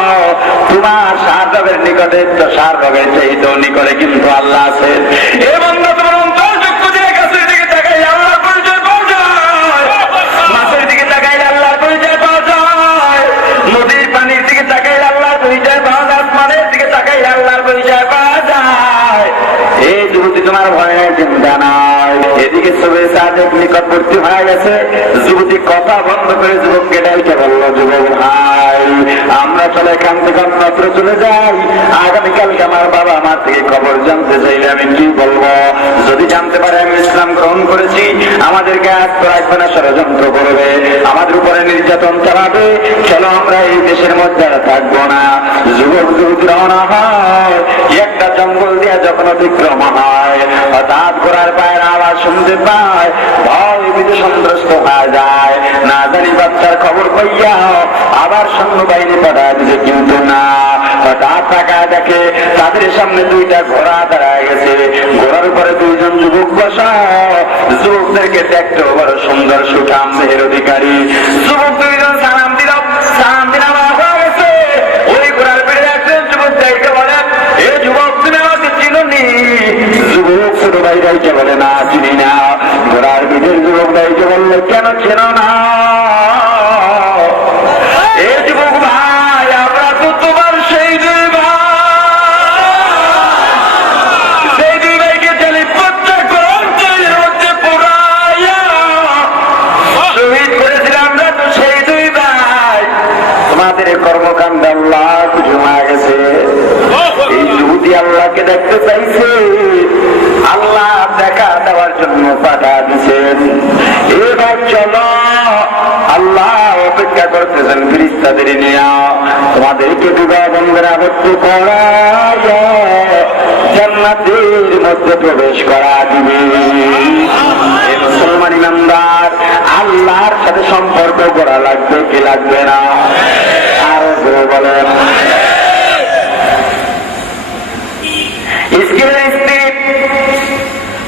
তোমার সারবের নিকটে তো সারবের চাইতেও নিকটে কিন্তু আল্লাহ আছেন। এ বান্দা তোমার অন্তর্যুক্ত যে গাছের দিকে তাকাইলে আল্লাহর পরিচয় পাওয়া যায়, মাছের দিকে তাকাইলে আল্লাহর পরিচয় পাওয়া যায়, নদীর পানির দিকে তাকাইলে আল্লাহর পরিচয় পাওয়া যায়, আসমানের দিকে তাকাইলে আল্লাহ কাজে নিকটবর্তী হয়ে গেছে। যুবতী কথা বন্ধ করে যুবককে ডাইকে বলল, যুবক ভাই, আমরা চলে এখান থেকে অন্যত্র চলে যাই। আগামীকালকে আমার বাবা আমার থেকে খবর জানতে চাইলে আমি কি বলবো? যদি জানতে পারে আমি ইসলাম গ্রহণ করেছি, আমাদেরকে আজ রাখবে না, ষড়যন্ত্র করবে, আমাদের উপরে নির্যাতন চালাবে। চলো আমরা এই দেশের মধ্যে আর থাকবো না। যুবক যুবতী রওনা হয়। একটা জঙ্গল দিয়ে যখন অতিক্রম হয়, হঠাৎ ঘোড়ার পায়ের আওয়াজ শুনতে পায়, ভয় ভীতি সন্ত্রস্ত হয়ে যায়। না জানি বাচ্চার খবর পাইয়া আবার সৈন্যবাহিনী পাঠায় দিছে, কিন্তু না, হঠাৎ তাকায় দেখে তাদের সামনে দুইটা ঘোড়া দাঁড়ায় গেছে। ঘোড়ার উপরে দুইজন যুবক বসা। যুবকদেরকে দেখতে বড় সুন্দর সুঠাম দেহের অধিকারী। যুবক দুইজন সালাম দিল, সালাম দিলাম হয়ে গেছে। ওই ঘোড়ার পেড়ে একজন যুবক যাইতে বলে, এ যুবক তুমি আমাকে চিনুনি? যুবক ছোট ভাই যাইতে বলে, না চিনি না। ঘোড়ার পিঠের যুবক যাইতে বললে, কেন চেনো না? এ যুবক ভাই, আমরা তো তোমার সেই দুই ভাই, সেই দুই ভাইকে চলে প্রত্যেক গ্রন্থের মধ্যে পুরাইয়া শহীদ করেছিলাম। আমরা তো সেই দুই ভাই। তোমাদের কর্মকাণ্ড আল্লাহ খুঁজে মারা গেছে। এই যুবতী আল্লাহকে দেখতে চাইছে, আল্লাহ দেখা দেওয়ার জন্য পাঠা দিচ্ছেন। এবার চলো, আল্লাহ অপেক্ষা করতেছেন ফেরেশতাদের নিয়ে। তোমাদেরকে বিবাহ বন্ধনে আবদ্ধ করায় জান্নাতের মধ্যে প্রবেশ করা দিবে। এই মুসলমান ইমানদার, আল্লাহর সাথে সম্পর্ক করা লাগবে কি লাগবে না? আরো জোরে বলেন। ইসরায়েলের স্ত্রী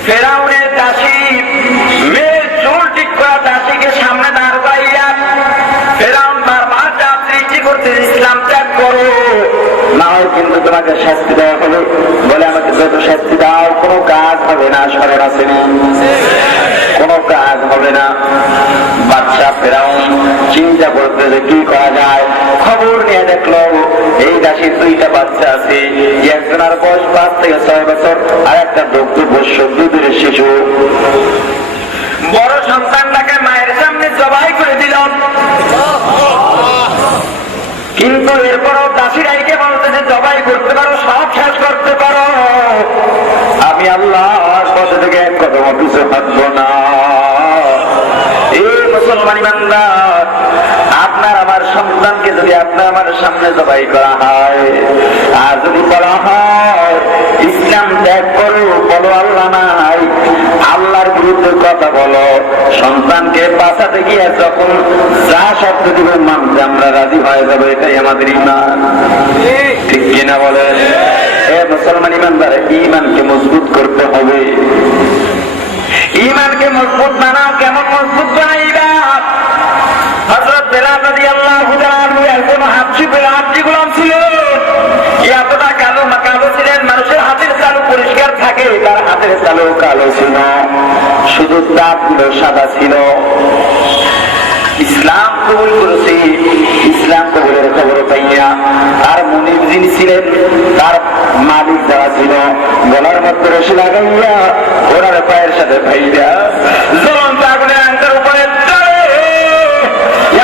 ফেরাউনের দাসী, মেয়ের চুল ঠিক করা দাসীকে সামনে দাঁড় করাইয়া ফেরাউন বারবার চাপ করতে, ইসলাম ত্যাগ করো, না হয় কিন্তু তোমাকে শাস্তি দেওয়া হলো। বলে, আমাকে যত শাস্তি দাও কোনো কাজ হবে না। স্মরণ আসেনি? কোনো কাজ হবে না। বাদশা ফেরাউন চিন্তা করতে যে কি করা যায়। খবর নিয়ে দেখলো এই দাসীর দুইটা বাচ্চা আছে। একজনের বয়স 5 থেকে 6 বছর, আর একটা দুগ্ধপোষ্য দুধের শিশু। বড় সন্তানটাকে মায়ের সামনে জবাই করে দিল, কিন্তু এরপরও দাসীরাইকে বলতেছে, জবাই করতে পারো, সব শেষ করতে পারো, আমি আল্লাহর পথে থেকে এক কদম পিছু হাঁটবো না। এই মুসলমান ইমানদার, আপনার আমার সন্তানকে যদি আপনার আমার সামনে জবাই করা হয়, আর যদি বলা হয় ইসলাম ত্যাগ করো, বলো আল্লাহ নাই, আল্লাহর বিরুদ্ধে কথা বলো, সন্তানকে বাঁচাতে গিয়ে যখন যা শব্দ দিব মানতে আমরা রাজি হয়ে যাবো, এটাই আমাদের ঈমান। ঠিক কিনা বলেন? এ মুসলমান ইমানদার, ঈমানকে মজবুত করতে হবে। ঈমানকে মজবুত বানাও। কেমন মজবুত বানাইবা? হযরত বেলাল রাদিয়াল্লাহু তাআলা আনহু একজন হাবশী গোলাম ছিল। এতটা কালো ছিলেন, মানুষের হাতের তালু পরিষ্কার থাকে, তার হাতের তালু কালো ছিল, শুধু দাঁত গুলো সাদা ছিল। ইসলাম কবুল করেছে। ইসলাম কবুলের খবর পাইয়া তার মনিব যিনি ছিলেন, তার মালিক যারা ছিল, গলার মধ্যে রশি লাগাইয়া ঘোড়ার পায়ের সাথে ভাইয়া জ্বলন্ত আগুনের আঙ্কার উপরে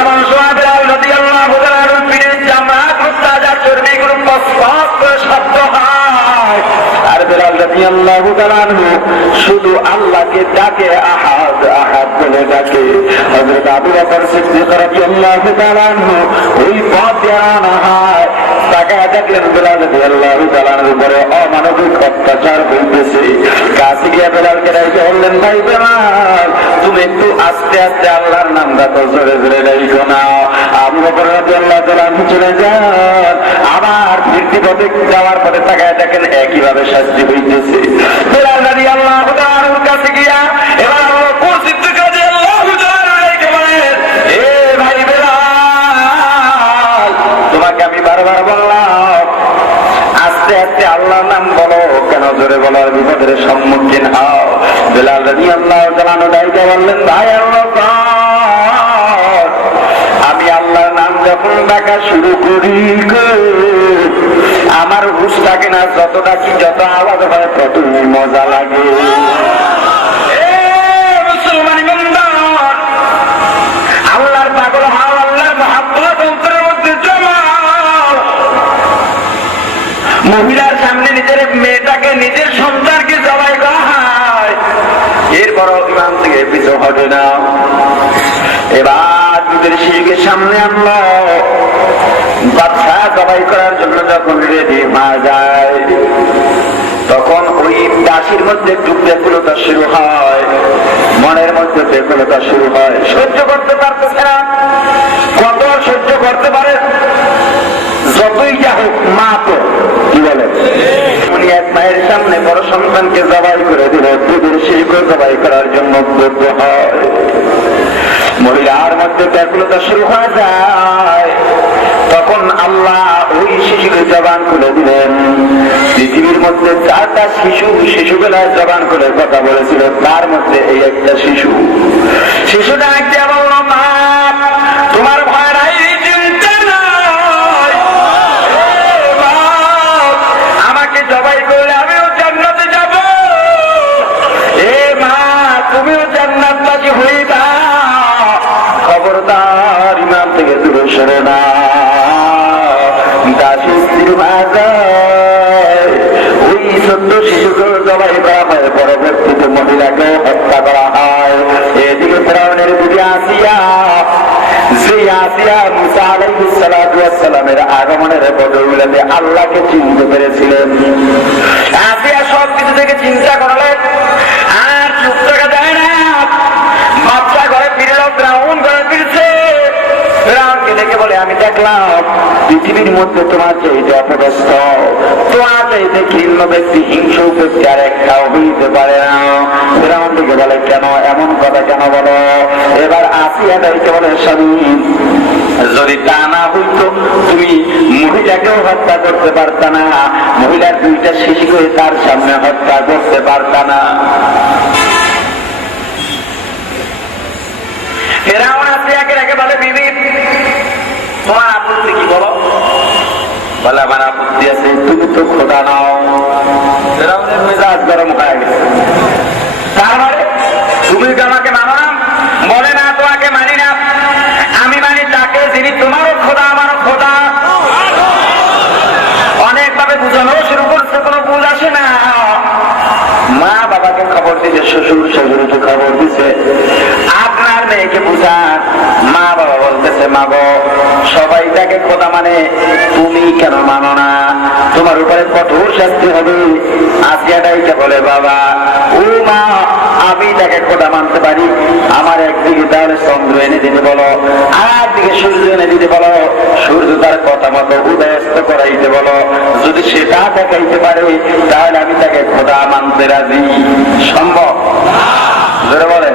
এমন সময় বেলাল রাদিয়াল্লাহু তাআলার পিঠের জামা তাজা চর্বিগুলো পসপস করে শব্দ হয়। আর বেলাল রাদিয়াল্লাহু তাআলা শুধু আল্লাহকে ডাকে, আহাদ আহাদ বলে ডাকে। হযরত আবু বকর সিদ্দিক রাদিয়াল্লাহু তাআলা ওই পথে আনা হয়, তাকায় দেখলেন বেলাল রাদিয়াল্লাহু তাআলার উপরে অমানবিক অত্যাচার হইতেছে। কাছে গিয়ে বেলালকে ডাইকে বললেন, ভাই বেলাল, তুমি একটু আস্তে আস্তে আল্লাহর নামটা তো জোরে জোরে ডাইকো না। আবু বকর রাদিয়াল্লাহু তাআলা চলে যান। আবার ফিরতি পথে যাওয়ার পথে তাকায় দেখেন একইভাবে শাস্তি হইতেছে। বেলাল রাদিয়াল্লাহু তাআলার কাছে গিয়া এবার তোমাকে আমি বারবার বললাম আস্তে আস্তে আল্লাহর নাম বলো, কেন জোরে বলার বিপদের সম্মুখীন হও। বেলাল রাদিয়াল্লাহু তাআলা ডাইকে বললেন, ভাই আল্লাহ, আমি আল্লাহর নাম যখন ডাকা শুরু করি আমার হুঁশ থাকে না, যত ডাকি যত আওয়াজ হয় ততই মজা লাগে। মুসলমান মহিলার সামনে নিজের মেয়েটাকে নিজের সন্তানকে জবাই করা হয়, এরপরও ইমাম থেকে পিছু হটে না। এবার দুধের শিশুকে সামনে আনলো, বাচ্চা জবাই করার জন্য যখন রেডি হয়ে যায়, তখন ওই দাসির মধ্যে একটু ব্যাকুলতা শুরু হয়, মনের মধ্যে ব্যাকুলতা শুরু হয়, সহ্য করতে পারতেছে না। কত সহ্য করতে পারে? যতই যা হোক, মা তো কি বলে, উনি এক মায়ের সামনে বড় সন্তানকে জবাই করে দিল, দুধের শিশুকে জবাই করার জন্য উদ্বুদ্ধ হয়। মহিলার মধ্যে ব্যাকুলতা শুরু হয়ে যায়, তখন আল্লাহ ওই শিশুকে জবান খুলে দিলেন। পৃথিবীর মধ্যে 4টা শিশুবেলায় জবান খুলে কথা বলেছিল, তার মধ্যে এই একটা শিশুটা একটা বলল, মা তোমার ভয় নাই, চিন্তা নাই, আমাকে জবাই করলে আমিও জান্নাতে যাব, এ মা তুমিও জান্নাতবাসী হইবা, খবরদার ইমাম থেকে দূরে সরে না। দাসী স্ত্রী ওই ছোট্ট শিশুকে জবাই করা হয়, পরবর্তীতে মহিলাকে হত্যা করা হয়। এদিকে ফেরাউনের দিদি আসিয়া, যে আসিয়া মুসা আলাইহিস সালাতু ওয়াস সালামের আগমনের বদৌলতে আল্লাহকে চিনতে পেরেছিলেন। আসিয়া সবকিছু থেকে চিন্তা করলেন, আর চুপ থাকা যায় না। বাচ্চা ঘরে ফিরল, ফেরাউন ঘরে ফিরছে। ফেরাউনকে দেখে বলে, আমি দেখলাম পৃথিবীর মধ্যে তোমার চাইতে অপদস্থ, তোমার চাইতে ঘৃণ্য ব্যক্তি, হিংস্র ব্যক্তি আর একটাও হইতে পারে না। ফেরাউন থেকে বলে, কেন এমন কথা কেন বলো? এবার আসিয়া দাইকে বলে, স্বামী যদি তা না হইতো তুমি মহিলাকেও হত্যা করতে পারত না, মহিলার 2টা শিশুকে তার সামনে হত্যা করতে পারত না। ফেরাউন আসিয়াকে রেখে বলে, বিবি তোমার আপত্তি কি বলো? বলে, আমার আপত্তি আছে, তুমি তো খোদা নাও। ফেরাউনের মেজাজ গরম হয়ে গেছে। তার মানে তুমি তো আমাকে মানো না? বলে, না তোমাকে মানি না, আমি মানি তাকে যিনি তোমারও খোদা আমারও খোদা। অনেকভাবে বুঝানো শুরু করছে, কোনো বুঝ আসে না। মা বাবাকে খবর দিছে, শ্বশুর শাশুড়িকে খবর দিছে, আপনার মেয়েকে বুঝান। মা বাবা বলতেছে, মা গো সবাই তাকে খোদা মানে, তুমি কেন মানো না? তোমার উপরে কঠোর শাস্তি হবে। আসিয়াটাইকে বলে, বাবা ও মা আমি তাকে খোদা মানতে পারি, আমার একদিকে তাহলে চন্দ্র এনে দিতে বলো, আর একদিকে সূর্য এনে দিতে বলো, সূর্য তার কথা মতো উদয়স্ত করাইতে বলো, যদি সেটা দেখাইতে পারে তাহলে আমি তাকে খোদা মানতে রাজি। সম্ভব? ধরে বলে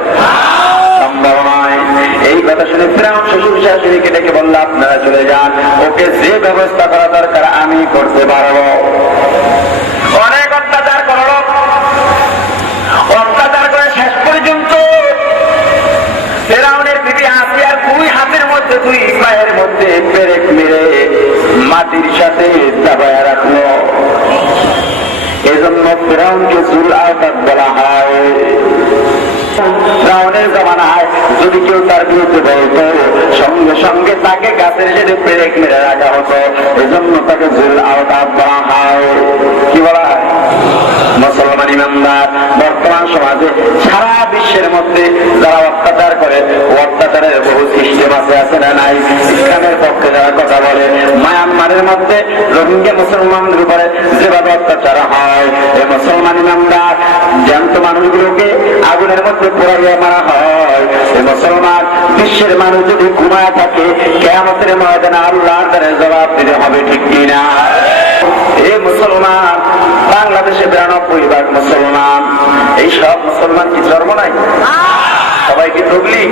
সম্ভব নয়। এই কথা শুনে ফেরাউন শ্বশুর শাশুড়িকে ডেকে বলল, আপনারা চলে যান, ওকে যে ব্যবস্থা করা দরকার আমি করতে পারবো। অনেক অত্যাচার করলো, অত্যাচার করে শেষ পর্যন্ত ফেরাউনের বিবি আসিয়ার 2 হাতের মধ্যে 2 পায়ের মধ্যে পেরেক মেরে মাটির সাথে দাবায় রাখলো। এজন্য ফেরাউনকে জুল আওতাদ বলা হয়। ফেরাউনের জমানায় যদি কেউ তার বিরুদ্ধে বলতো, সঙ্গে সঙ্গে তাকে গাছের সাথে পেরেক মেরে রাখা হতো। এজন্য তাকে জুল আওতাদ বলা হয়। কি বলা হয়? মুসলমান ইমানদার বর্তমান সমাজে সারা বিশ্বের মধ্যে যারা অত্যাচার করে, অত্যাচারের বহু সিস্টেম আছে না নাই? ইসলামের পক্ষে যারা কথা বলে, মায়ানমারের মধ্যে রোহিঙ্গা মুসলমানদের উপরে যেভাবে অত্যাচার হয়, এই মুসলমান ইমানদার জ্যান্ত মানুষগুলোকে আগুনের মধ্যে পোড়াইয়া মারা হয়। এই মুসলমান বিশ্বের মানুষ যদি ঘুমায় থাকে, কিয়ামতের ময়দানে আল্লাহর দ্বারা জবাব দিতে হবে, ঠিক কিনা? এই মুসলমান বাংলাদেশে 92% মুসলমান। এই সব মুসলমান কি ধর্ম নাই? সবাই কি তবলিগ?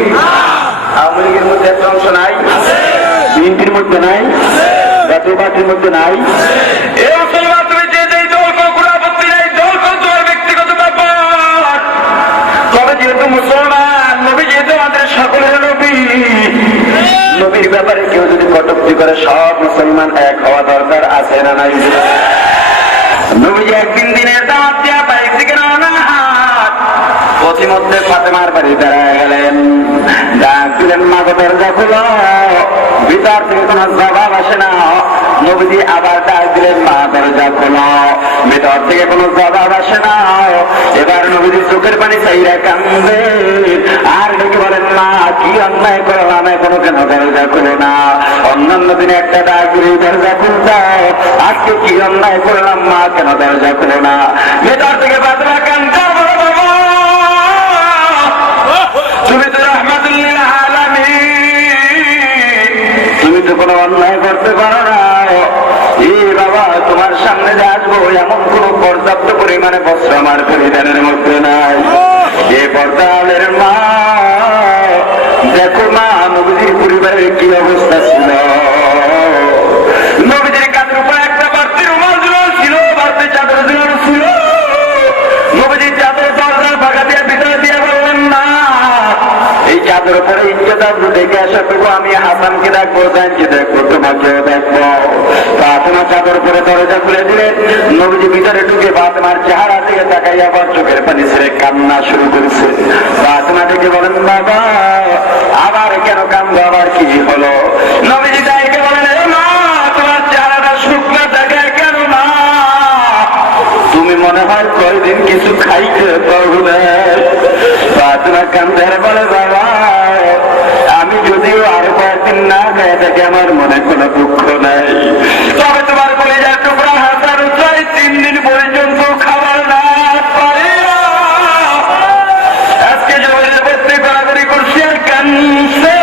আওয়ামী লীগের মধ্যে একটা অংশ নাই? বিএনপির মধ্যে নাই? জাতীয় পার্টির মধ্যে নাই? এই মুসলমান তুমি যে দল কোনো আপত্তি নাই, দল তোমার ব্যক্তিগত ব্যাপার। তবে যেহেতু মুসলমান, নবী যেহেতু আমাদের সকলের নবী, নবীর ব্যাপারে কেউ যদি কটূক্তি করে, সব মুসলমান এক হওয়া দরকার আছে না নাই? নবীজি একদিন দিনের দাওয়াত দিয়া বাইক থেকে রওনা, পথিমধ্যে ফাতেমার বাড়ি দাঁড়ায় গেলেন। ডাক দিলেন, মা গো দরজা খুলো। ভিতর থেকে কোনো জবাব আসে না। নবীজি আবার ডাক দিলেন, মা দরজা খোলো। ভেতর থেকে কোনো জবাব আসে না। এবার নবীজি চোখের পানি চাইরা কান্দে আর ডেকে বলেন, মা কি অন্যায় করলাম, এখনো কেন দরজা খোলো না? অন্যান্য দিনে একটা ডাক দিলে দরজা খুলতাম, আজকে কি অন্যায় করলাম, মা কেন দরজা খোলো না? ভেতর থেকে বাদরা কান্দা, তুমি তো রাহমাতুল আলামিন, তুমি তো কোনো অন্যায় করতে পারো না। এই বাবা, তোমার সামনে যে আসবো এমন কোন পর্যাপ্ত পরিমাণে বস্ত্র আমার পরিধানের মধ্যে নাই। এ পর্দালের মা, দেখো মা, নবীজির পরিবারের কি অবস্থা ছিল। নবীজির কাঁধের উপর একটা বাড়তি রুমাল ঝুলানো ছিল, বাড়তি চাদর ঝুলানো ছিল। নবীজির চাদর দরজার ফাঁকা দিয়ে ভিতরে দিয়ে বললেন, না এই চাদর পরে ইজ্জত দেখে আসাটুকু আমি হাসানকে দেখবো, জানকে দেখবো, তোমাকেও দেখবো। ফাতেমা চাদর পরে দরজা খুলে দিলেন। নবীজি ভিতরে ঢুকে ফাতেমার চেহারা থেকে তাকাই আবার চোখের পানি ছেড়ে কান্না শুরু করেছে। ফাতেমা থেকে বলেন, বাবা আবার কেন কান্দো, আবার কি হলো? নবীজি তাইকে বলেন, মা তোমার চেহারাটা শুকনো দেখায় কেন? মা তুমি মনে হয় কয়দিন কিছু খাইতে পারো না। ফাতেমা কান্দে বলে, বাবা আমি যদিও আরো কয়েকদিন না খাই থাকি আমার মনে কোনো দুঃখ নাই, তবে তোমার কলিজার টুকরা হাসান চাই 3 দিন পর্যন্ত খাবার না পারে। আজকে জবরদস্তি কড়াকড়ি করছি আর কানছে,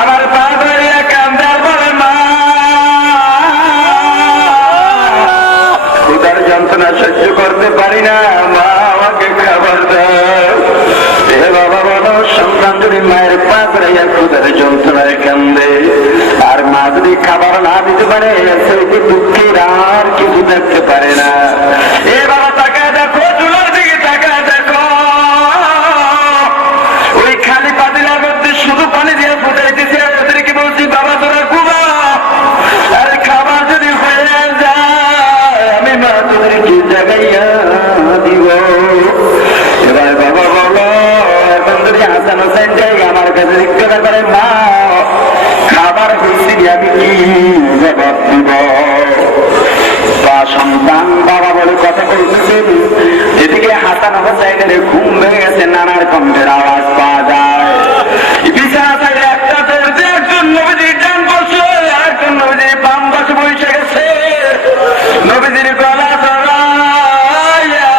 আমার পা ধরিয়া কান্দে আর বলে, মা ক্ষুধার যন্ত্রণা সহ্য করতে পারি না, মা আমাকে খাবার দাও। এ বাবা বলো, সন্তান যদি মায়ের পা ধরিয়া ক্ষুধার যন্ত্রণায় কান্দে আর মা যদি খাবার না দিতে পারে, সেই দুঃখের আর কিছু দেখতে পারে না। এ বাবা তাকায় দেখো, চুলার দিকে তাকায় দেখো, ওই খালি পাতিলার মধ্যে শুধু পানি দিয়ে ফুটাইতেছে। ওদেরকে বলছি, বাবা তোরা ঘুমা, আর খাবার যদি হয়ে যায় আমি মা তোদেরকে জাগাইয়া দিব। এবার বাবা বলো, এখন যদি হাসান হোসেন যাই আমার কাছে জিজ্ঞাসা করে, মা খাবার হয়েছে আমি কি জবাব দিব? বা সন্তান বাবা বলে কথা বলতেছেন, এদিকে হাসান হোসেনের ঘুম ভেঙে গেছে, নানার কণ্ঠের আওয়াজ পাওয়া যায়। বিছানা সাইডে একটা দরজা, একজন নবীজির ডান পাশে, একজন নবীজির বাম পাশে বসে গেছে। নবীজির গলা ধরাইয়া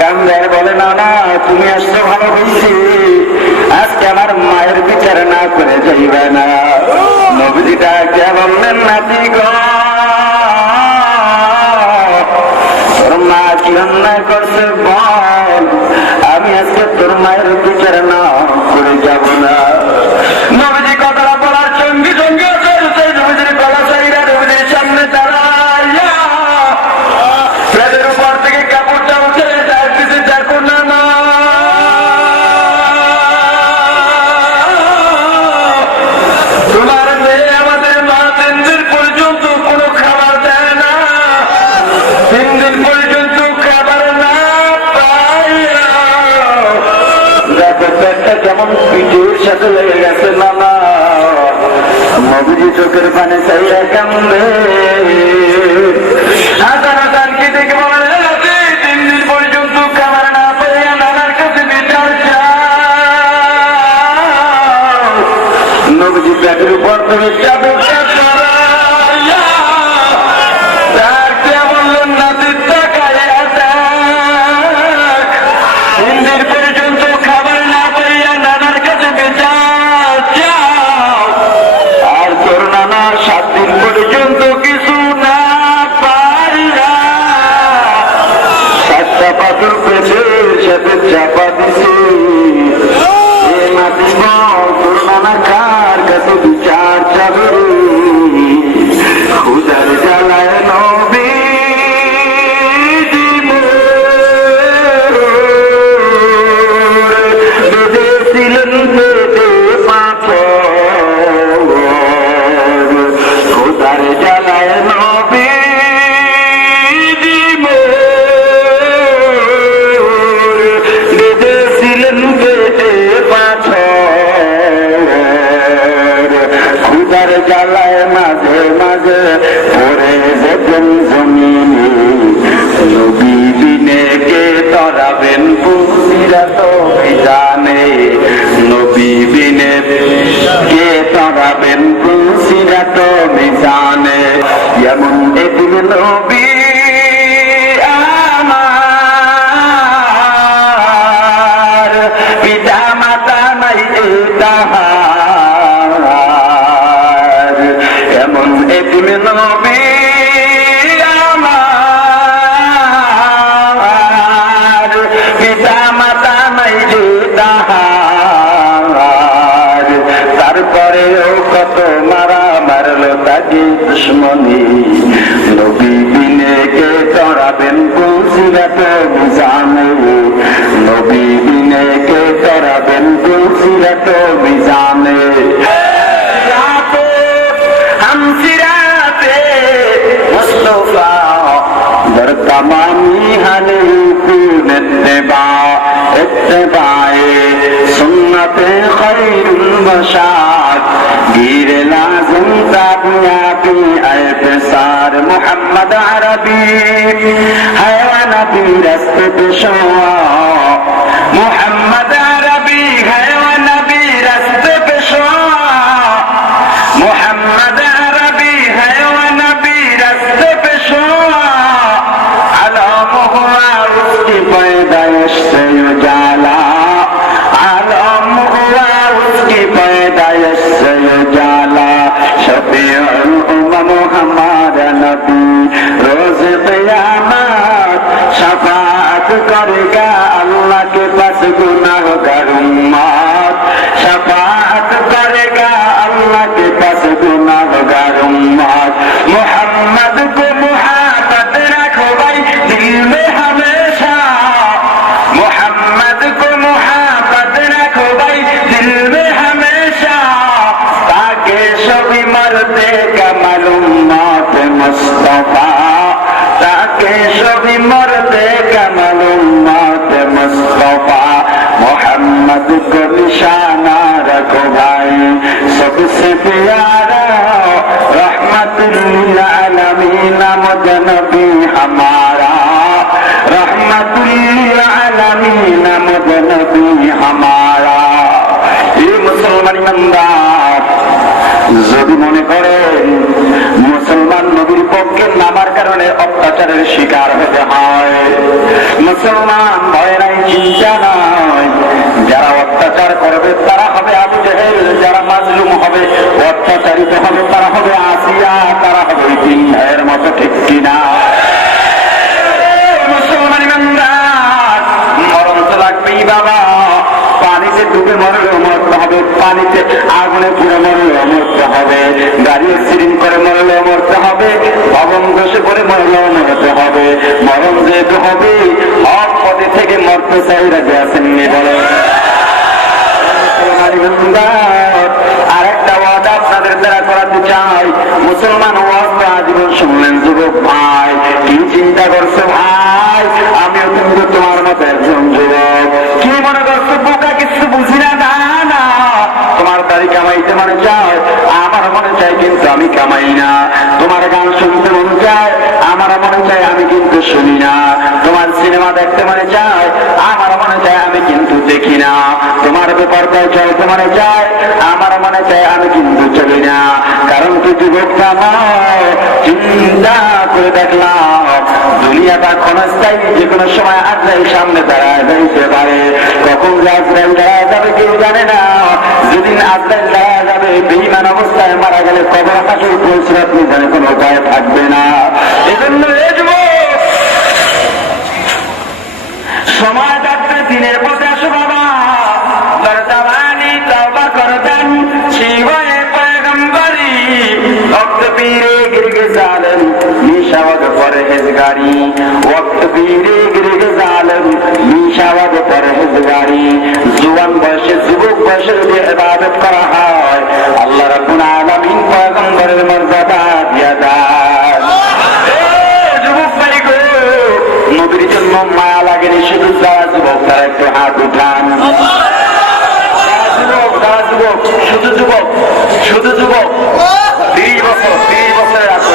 কান্দার বলে, নানা তুমি আসছো ভালো হয়েছে, আজকে আমার মায়ের বিচার না করে যাইবে না। নবীজিটা কে বললেন, নাতি গো তোর মা কি অন্যায় করছে বল, আমি আজকে তোর মায়ের বিচার না করে যাব না। নবীজি কথাটা বলার সঙ্গে সঙ্গে নবীজির গলা চাইরা নবীজির সামনে দাঁড়াইয়া তাদের উপর থেকে কাপড়টা উঠে তার কিছু দেখো না, না তোমার মেয়ে আমাদের মা 3 দিন পর্যন্ত কোনো খাবার দেয় না, 3 দিন পর্যন্ত খাবার না পাইয়া দেখো পেটটা কেমন পিঠের সাথে লেগে গেছে। নানা নবীজি চোখের পানি চাইয়া কান্দে। হাসান হাসানকে দেখে বলে, 3 দিন পর্যন্ত খাবার না পাইয়া নানার কাছে বিচার চাও। নবীজি পেটের উপর থেকে চাদরটা সরাইয়া তারকে বললেন, নাতির তাকাইয়া দেখ, 3 দিন পর্যন্ত খাবার না পাইয়া নানার কাছে বিচার চাও, আর তোর নানা 7 দিন পর্যন্ত কিছু তাকে দুশ্মনী নবী বিনে কে করাবেন ফুলসিরাত মিজানে নবী বিনে কে করাবেন ফুলসিরাত মিজানে हमसिराते मुस्तफा दर तमामी हले कून इत्तेबाए सुन्नते खैरुल मशाद गिर लाज़िम कामयाबी ऐतसार मोहम्मद अरबी हैवान नबी रस्ते पेशा मोहम्मद अरबी हैवान नबी रस्ते पेशा मोहम्मद अरबी है वो नबी रस्ते पे शोआ आलम हुआ उसकी पैदाइश से उजाला आलम हुआ उसकी पैदाइश से उजाला शफीउल उम्म हमारा नबी रोज क़यामत शफाअत करेगा अल्लाह के पास गुनाहगार उम्मत शफाअत करेगा अल्लाह के पास गुनाहगार उम्मत मोहम्मद को मुहब्बत रखो भाई दिल में हमेशा मोहम्मद को मुहब्बत रखो भाई दिल में हमेशा ताकि सभी मरते का मालूम मौत मुस्तफा ताकि सभी मरते का मालूम मौत मुस्तफा मोहम्मद को निशाना रखो भाई सबसे प्यारा रहमतुल लिल आलमीन मुझ नबी हमारा रहमतुल लिल आलमीन मुझ नबी हमारा ये मुसलमान ईमानदार যদি মনে করেন মুসলমান নবীর পক্ষে নামার কারণে অত্যাচারের শিকার হতে হয় মুসলমান ভয় নাই চিন্তা নাই যারা অত্যাচার করবে তারা হবে আবু জেহেল যারা মাজলুম হবে অত্যাচারিত হবে তারা হবে আসিয়া তারা হবে তিন ভাইয়ের মতো ঠিক কিনা মুসলমান ইমানদার মরণ তো লাগবেই বাবা পানিতে ডুবে মরলেও মরতে হবে পানিতে আগুনে পুড়ে মরলেও মরতে হবে গাড়ি অ্যাক্সিডেন্ট করে মরলেও মরতে হবে ভবন ধসে পড়ে মরলেও মরতে হবে মরণ যেহেতু হবে হক পথে থেকে মরতে চাই রাজি আসেননি বলে আর একটা ওয়াদা আপনাদের দ্বারা করাতে চাই মুসলমান ওয়াদা আজীবন শুনলেন যুবক ভাই কি চিন্তা করছো ভাই আমিও কিন্তু তোমার মতো একজন যুবক কি মনে করছো বোকা কিছু বুঝি না না তোমার দাড়ি কামাইতে মনে চায় আমার মনে চায় কিন্তু আমি কামাই না তোমার গান শুনতে মনে চায় আমার মনে চায় আমি কিন্তু শুনি না তোমার সিনেমা দেখতে মনে চায় আমার মনে চায় আমি কিন্তু দেখি না তোমার বেপরদায় চলতে মনে চায় আমার মনে চায় আমি কিন্তু চলি না কারণ তুই যুবকটা নয় চিন্তা করে দেখলাম দুনিয়াটা ক্ষণস্থায়ী যে কোনো সময় আজরাইল সামনে দাঁড়ায় যাইতে পারে কখন যে আজরাইল দাঁড়ায় যাবে কেউ জানে না যেদিন আজরাইল দাঁড়ায় যাবে বেঈমান অবস্থায় মারা গেলে কবর হাসর ফুলসিরাত মিজানে কোনো উপায় থাকবে না এজন্য সময় থাকতে দিনের পথে আসো বাবা দরজাওয়ানি তওবা করতেন শিবায়ে পয়গম্বরি वक्त पीरे गिर जालिम मीशावद परहेजगारी वक्त पीरे गिर जालिम मीशावद परहेजगारी जुवान बয়সে যুবক বয়সে যদি ইবাদত করা হয় আল্লাহ রাব্বুল আলামিন পয়গম্বরের মর্যাদা দিয়া দেন যুবক ভাই গো নবীর জন্য মায়া লাগেনি শুধু যারা যুবক তারা একটু হাত উঠান যুবক শুধু যুবক শুধু যুবক 30 বছরের আছে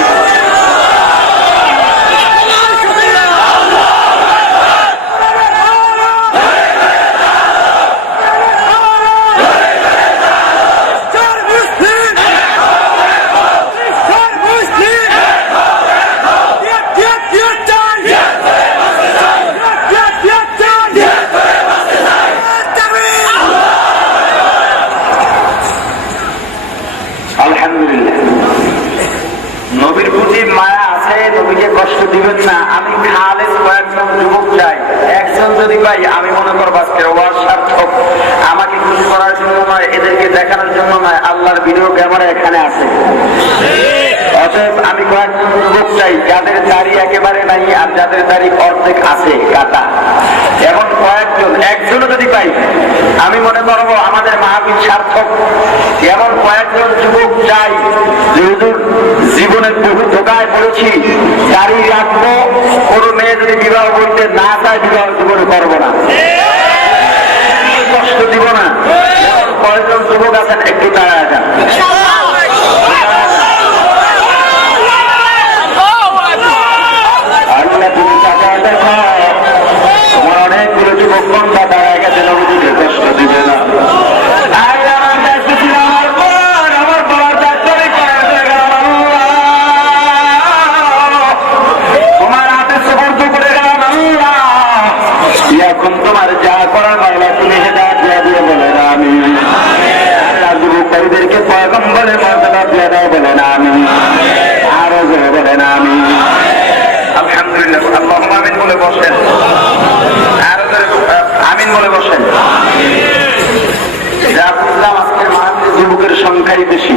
নবীর প্রতি মায়া আছে নবীকে কষ্ট দিবেন না আমি খালেস কয়েকজন যুবক চাই একজন যদি পাই আমি মনে করবো আজকে ওয়াজ সার্থক আমাকে খুশি করার জন্য নয় এদেরকে দেখানোর জন্য নয়, আল্লাহর ভিডিও ক্যামেরা এখানে আছে। অতএব আমি কয়েকজন যুবক চাই যাদের দাড়ি একেবারে নাই আর যাদের দাড়ি অর্ধেক আছে কাটা, এমন কয়েকজন, একজনও যদি পাই আমি মনে করবো আমাদের মাহফিল সার্থক। এমন কয়েকজন যুবক চাই যে হুজুর জীবনের বহু ধোকায় পড়েছি, দাড়ি রাখবো, কোনো মেয়ে যদি বিবাহ করতে না চায় বিবাহ জীবনে করবো না, কষ্ট দিব না। কয়েকজন যুবক আছেন, একটু দাঁড়ায় যান। তোমার অনেকগুলো যুবক বন্ধা দাঁড়ায় গেছে, নবীজিকে কষ্ট দিবে না। তোমার হাতে সুবর্দ করে গেলাম আল্লাহ, এখন তোমার যা করার মামলা তুমি সেটা দিয়ে দিয়ে বলে না আমি। যুবকদেরকে পয়গম্বরের মর্যাদা দিয়ে দাও বলে না আমি, আরো জোরে বলে না আমি। আলহামদুলিল্লাহ, আল্লাহুম্মা আমিন বলে বসেন, আরো জোরে আমিন বলে বসেন। যা বুঝলাম আজকের মাহফিলে যুবকের সংখ্যাই বেশি।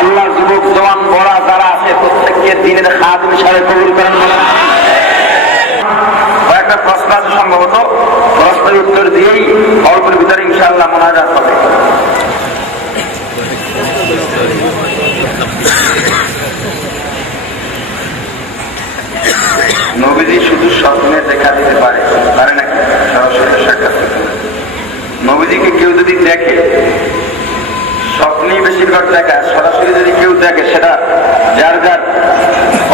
আল্লাহ যুবক জওয়ান বড়া যারা আছে প্রত্যেককে দিনের খাদিম হিসাবে কবুল করেন। কয়েকটা প্রশ্ন আছে, সম্ভবত প্রশ্নের উত্তর দিয়েই অল্পের ভিতরে ইনশাআল্লাহ মোনাজাত হবে। নবীজি শুধু স্বপ্নে দেখা দিতে পারে নাকি? সরাসরি সাক্ষাৎ। নবীজিকে কেউ যদি দেখে, স্বপ্নেই বেশিরভাগ দেখা, সরাসরি যদি কেউ দেখে সেটা যার যার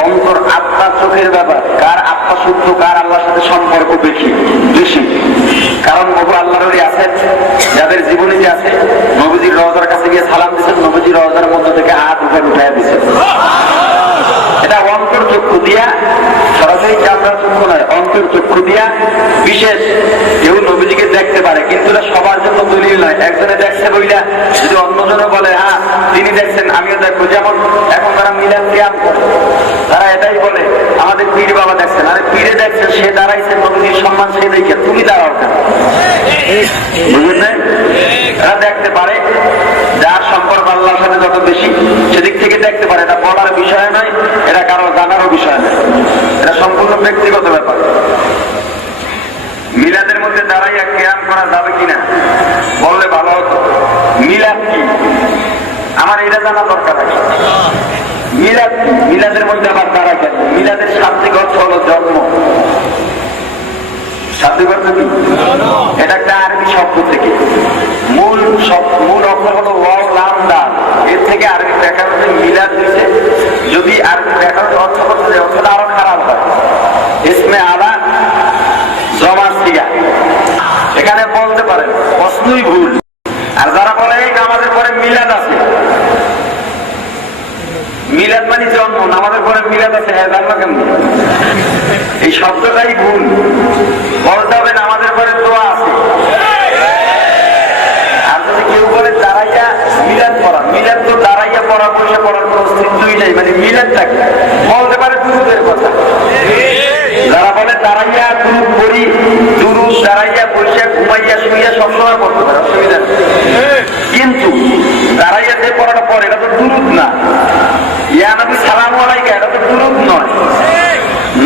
অন্তর আত্মা চোখের ব্যাপার। কার আত্মা শুদ্ধ, কার আল্লাহর সাথে সম্পর্ক বেশি। কারণ বহু আল্লাহরই আছেন যাদের জীবনে যে আছে, নবীজির রওজার কাছে গিয়ে সালাম দিচ্ছেন, নবীজির রওজার মধ্য থেকে হাত উঠায় দিচ্ছেন। এটা অন্তর চক্ষু দিয়া, সরাসরি চামড়ার চক্ষু নয়, অন্তর চক্ষু দিয়া বিশেষ কেউ নবীজিকে দেখতে পারে, কিন্তু এটা সবার জন্য দলিল নয়। একজনে দেখছে বইলা যদি অন্যজনে বলে হ্যাঁ তিনি দেখছেন আমিও দেখবো, যেমন এখন তারা মিলাদ কিয়াম করে, তারা এটাই বলে আমাদের পীর বাবা দেখছেন, আরে পীরে দেখছেন, সে দাঁড়াইছে, নবীজির সম্মান সে দেখে, তুমি দাঁড়াও কেন? বুঝলেন না? এরা দেখতে পারে, যার সম্পর্ক আল্লাহর সাথে যত বেশি সেদিক থেকে দেখতে পারে। এটা বলার বিষয় নয়, এটা কারো জানারও বিষয় নয়, এটা সম্পূর্ণ ব্যক্তিগত ব্যাপার। মিলাদের মধ্যে দাঁড়াইয়া কিয়াম করা যাবে কিনা বললে ভালো হতো। মিলাদ কি আমার এটা জানা দরকার আছে। মিলাদ কি? মিলাদের মধ্যে আবার দাঁড়ায় কেন? মিলাদের শাব্দিক অর্থ হলো জন্ম। শাব্দিক অর্থ কি? এটা একটা আরবি শব্দ থেকে, মূল অক্ষর হলো ওয়াও লাম দাল, এর থেকে আরবি ব্যাকরণে মিলাদ হয়েছে। যদি আরবি ব্যাকরণের অর্থ করতে যায়, অর্থটা আরো খারাপ হয়। ইসমে আলা জমা সিয়া, এখানে বলতে পারেন প্রশ্নই ভুল। আর যারা বলে নামাজের পরে মিলাদ আছে, মিলাদ মানে জন্ম, নামাজের পরে মিলাদ আছে, হ্যাঁ জানলো কেমন? এই শব্দটাই ভুল। বলতে হবে নামাজের পরে দোয়া আছে। আর যদি কেউ বলে দাঁড়াইয়া মিলাদ পড়া, মিলাদ তো দাঁড়াইয়া পড়া, বসে পড়ার কোনো অস্তিত্বই নেই, মানে মিলাদটাকে বলতে পারে দুরুদের কথা। যারা বলে দাঁড়াইয়া দুরুদ পড়ি, দুরুদ দাঁড়াইয়া বসে ঘুমাইয়া শুইয়া সবসময় পড়তে পারে, অসুবিধা নেই। কিন্তু দাঁড়াইয়া যে পড়াটা পড়ে এটা তো দুরুদ না। ইয়া নবী সালামু আলাইকা, এটা তো দুরুদ নয়।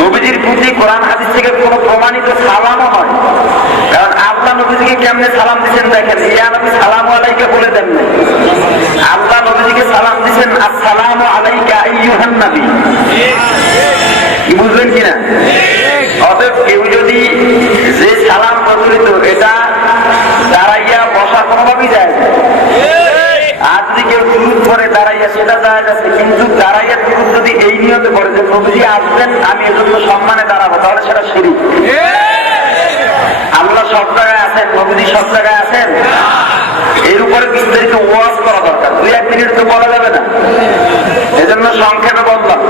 নবীজির প্রতি কোরআন হাদিস থেকে কোনো প্রমাণিত সালামও নয়। কারণ আল্লাহ নবীজিকে কেমনে সালাম দিচ্ছেন দেখেন, ইয়া নবী সালামু আলাইকা বলে দেন না। আল্লাহ নবীজিকে সালাম দিচ্ছেন আসসালামু আলাইকা আইয়ুহান নবী। কি বুঝলেন কিনা? অতএব কেউ যদি যে সালাম প্রচলিত এটা দাঁড়াইয়া বসা কোনোভাবেই যায়, আর যদি কেউ দুরুদ পড়ে দাঁড়াইয়া সেটা যায় যাচ্ছে, কিন্তু দাঁড়াইয়া দুরুদ যদি এই নিয়তে পড়ে যে নবীজি আসবেন আমি এজন্য সম্মানে দাঁড়াবো, তাহলে সেটা শিরক। আল্লাহ সব জায়গায় আছেন, নবীজি সব জায়গায় আছেন, এর উপরে বিস্তারিত ওয়াজ করা দরকার। 2-1 মিনিট তো বলা যাবে না, এজন্য সংক্ষেপে বললাম।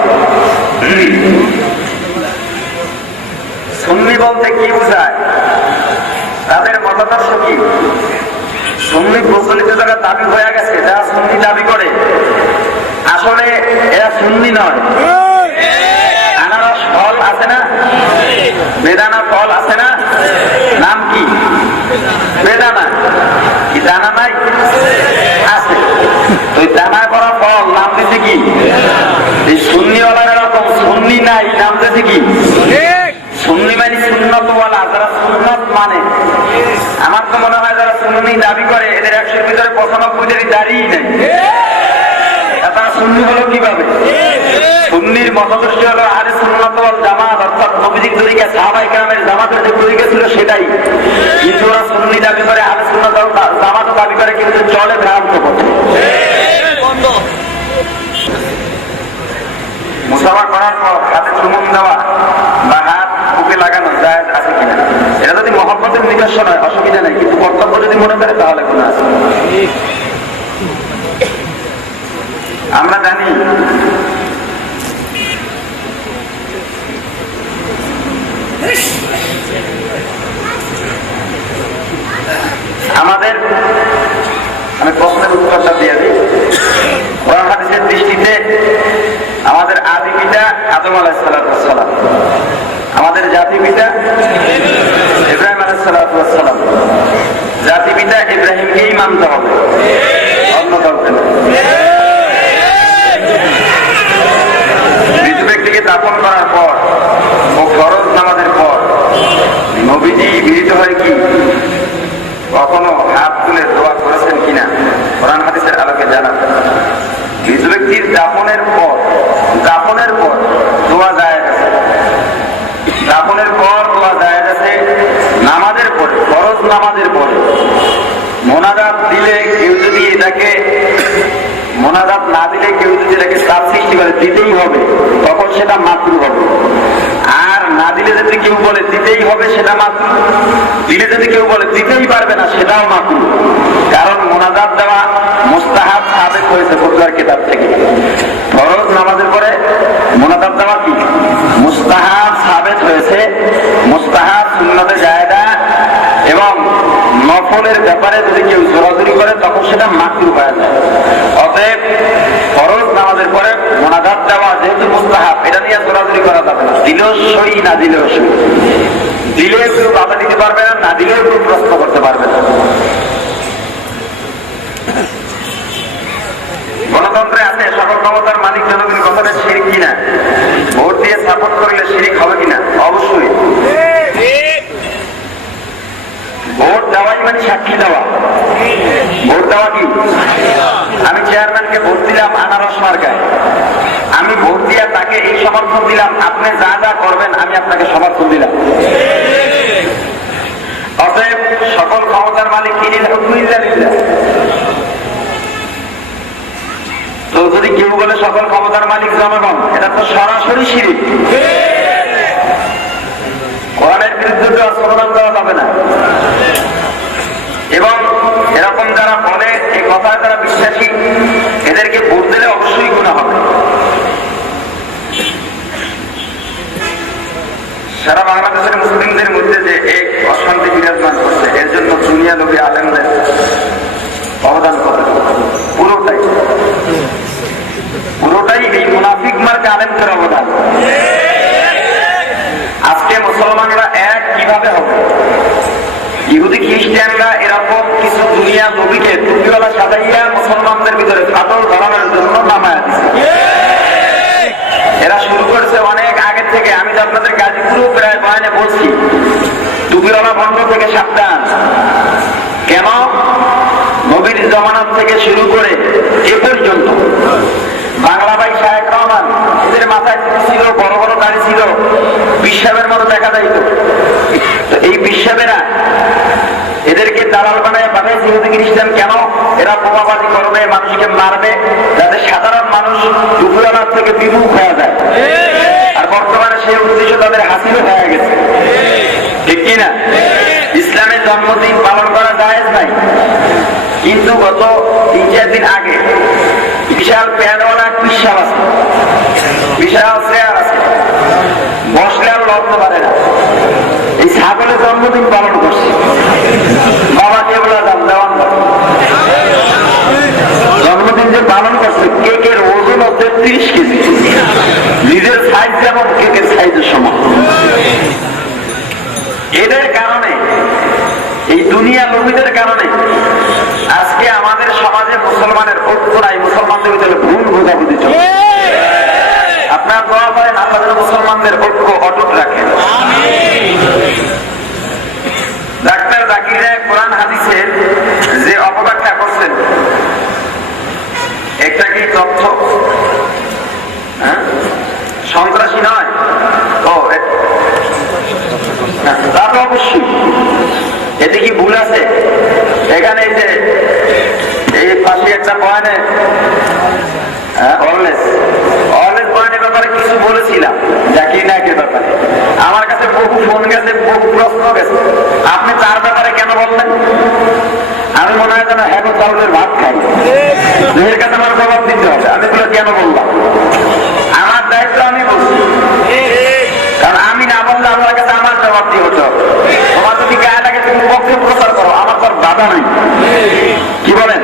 সুন্নি বলতে কি বোঝায়, তাদের মতাদর্শ কি? সুন্নি প্রচলিত যারা দাবি হয়ে গেছে, যারা সুন্নি দাবি করে, আসলে এরা সুন্নি নয়। আনারস ফল আছে না, বেদানা ফল আছে না, নাম কি? বেদানা। কি দানা নাই? এই সুন্নিওয়ালার এরকম সুন্নি নাই, নাম দিয়েছে কি সুন্নি, মানে সুন্নতওয়ালা, যারা সুন্নত মানে। আমার তো মনে হয় যারা সুন্নি দাবি করে এদের 100-এর ভিতরে 95-এরই দাঁড়িয়ে নেই। তারা সুন্নি হলো কিভাবে? সুন্নির মতদর্শী হলো আহলে সুন্নাত ওয়াল জামাত, অর্থাৎ নবীজির তরিকা, সাহাবায়ে কেরামের জামাতের যে তরিকা ছিল সেটাই। কিন্তু ওরা সুন্নি দাবি করে, আহলে সুন্নাত ওয়াল জামাতও দাবি করে, কিন্তু চলে ভ্রান্ত পথে। মুসাফা করার পর হাতে চুমুন দেওয়া বা হাত বুকে লাগানো জায়েজ আছে কিনা, এটা যদি মহব্বতের নিদর্শন হয় অসুবিধা নেই, কিন্তু কর্তব্য যদি মনে করে তাহলে গুনাহ আছে। আমরা জানি আমাদের, আমি প্রশ্নের উত্তরটা দিয়ে দিই। কোরআন হাদিসের দৃষ্টিতে আমাদের আদি পিতা আদম আলাইহিস সালাম, আমাদের জাতি পিতা ইব্রাহিম আলাইহিস সালাম। জাতি পিতা ইব্রাহিমকেই মানতে হবে, অন্য কাউকে না। মৃত ব্যক্তিকে দাফন করার পর ও ফরজ নামাজের পর নবীজি মিলিত হয় কি কখনো হাত তুলে দোয়া করেছেন কিনা কোরআন হাদিসের আলোকে জানাবেন। মৃত ব্যক্তির দাফনের পর দোয়া জায়েজ আছে, দাফনের পর দোয়া জায়েজ আছে। নামাজের পরে, ফরজ নামাজের পরে মোনাজাত দিলে কেউ যদি এটাকে, মোনাজাত না দিলে কেউ যদি এটাকে চাপ সৃষ্টি করে দিতেই হবে, তখন সেটা মাকরুহ হবে। আর না দিলে যদি কেউ বলে দিতেই হবে, সেটা মাকরুহ। দিলে যদি কেউ বলে দিতেই পারবে না, সেটাও মাকরুহ। কারণ মোনাজাত দেওয়া মুস্তাহাব সাবেক হয়েছে ফতোয়ার কিতাব থেকে। ফরজ নামাজের পরে মোনাজাত দেওয়া কি মুস্তাহাব সাবেক হয়েছে, মুস্তাহাব সুন্নতে জায়েদা। এবং নফলের ব্যাপারে যদি কেউ জোরাজুরি করে তখন সেটা মাকরুহ হয়ে যায়। অতএব ফরজ নামাজের পরে মোনাজাত দেওয়া যেহেতু মুস্তাহাব, এটা নিয়ে জোরাজুরি করা যাবে না। দিলেও সই, না দিলেও সই। দিলেও কেউ বাধা দিতে পারবে না, না দিলেও কেউ প্রশ্ন করতে পারবে না। গণতন্ত্রে আছে সকল ক্ষমতার মালিক জনগণ, কথাটা শিরিক কিনা? ভোট দিয়ে সাপোর্ট করলে শিরিক হবে কিনা? অবশ্যই। ভোট দেওয়াই মানে সাক্ষী দেওয়া। ভোট দেওয়া কি? আমি চেয়ারম্যানকে ভোট দিলাম আনারস মার্কায়, আমি ভোট দিয়া তাকে এই সমর্থন দিলাম, আপনি যা যা করবেন আমি আপনাকে সমর্থন দিলাম। অতএব সকল ক্ষমতার মালিক ইনিল হুকমু ইল্লা লিল্লাহ। তো যদি কেউ বলে সকল ক্ষমতার মালিক জনগণ, এটা তো সরাসরি শিরিক। কোরআনের বিরুদ্ধে তো স্লোগান দেওয়া যাবে না। এবং এরকম যারা বলে, এই কথায় যারা বিশ্বাসী, এদেরকে ভোট দিলে অবশ্যই গুনাহ হবে। সারা বাংলাদেশের মুসলিমদের মধ্যে যে এক অশান্তি বিরাজমান করছে, এর জন্য দুনিয়া লোকে আলেমদের অবদান করে। পুরোটাই এই মুনাফিক মার্কা আলেমদের অবদান। আজকে মুসলমানরা এক কিভাবে হবে? ইহুদি খ্রিস্টানরা এরকম কিছু দুনিয়া নবীকে টুপিওয়ালা সাজাইয়া মুসলমানদের ভিতরে ফাটল ধরানোর জন্য নামায়া দিচ্ছে। এরা শুরু করেছে অনেক আগের থেকে। আমি তো আপনাদের গাজীপুর প্রায় বয়ানে বলছি, টুপিওয়ালা বন্ধ থেকে সাবধান। কেন? নবীর জমানাত থেকে শুরু করে এ পর্যন্ত বাংলা ভাই শায়েখ রহমান, এদের মাথায় ছিল, বড় বড় দাড়ি ছিল, বিশ্বাবের মতো দেখা যাইত। তো এই বিশ্বাবেরা এদেরকে দালাল বানায় পাঠাইছে ইহুদি খ্রিস্টান। কেন? এরা বোমাবাজি করবে, মানুষকে মারবে, যাতে সাধারণ মানুষ টুপিওয়ালার থেকে বিমুখ হয়ে যায়। আর বর্তমানে সেই উদ্দেশ্য তাদের হাসিল হয়ে গেছে, ঠিক কিনা? ইসলামের জন্মদিন পালন করা জায়েজ নাই, কিন্তু গত 3-4 দিন আগে বিশাল প্যাডওয়ালা পিসাব আছে, বিশাল চেয়ার আছে, বসলে আর লড়তে পারে না। এই ছাগলের জন্মদিন পালন করছে। বাবা কেবলা দাম দেওয়ান জন্মদিন যে পালন করছে, কেকের ওজন 33 কেজি, নিজের সাইজ যেমন কেকের সাইজের সমান। এদের কারণে, এই দুনিয়া লোভীদের কারণে আজকে আমাদের সমাজে মুসলমানের ঐক্য নাই, মুসলমানদের ভিতরে ভুল খোঁজাখুঁজি চলছে। আপনার দোয়া করেন আল্লাহ যেন মুসলমানদের ঐক্য অটুট রাখেন। ডাক্তার জাকির নায়েক কোরআন হাদিসের যে অপব্যাখ্যা করছেন, একটা কি তথ্য সন্ত্রাসী নয়? ও তা তো অবশ্যই, এতে কি ভুল আছে? এখানে যে এই পাশে একটা পয়েন্টে অলওয়েজ পয়েন্টের ব্যাপারে কিছু বলেছিলাম, জাকির নায়েকের ব্যাপারে আমার কাছে বহু ফোন গেছে, বহু প্রশ্ন গেছে, আপনি তার ব্যাপারে কেন বললেন? আমি মনে হয় যেন হ্যাঁ চাউলের ভাত খাই, এর কাছে আমার জবাব দিতে হবে। আমি বলে কেন বললাম, আমার দায়িত্ব আমি বলছি, কারণ আমি না বললে আমার কাছে আমার জবাব দিয়ে হতে হবে। তোমার যদি গায়ে লাগে তুমি পক্ষে প্রচার করো, আমার তোর বাধা নেই। কি বলেন?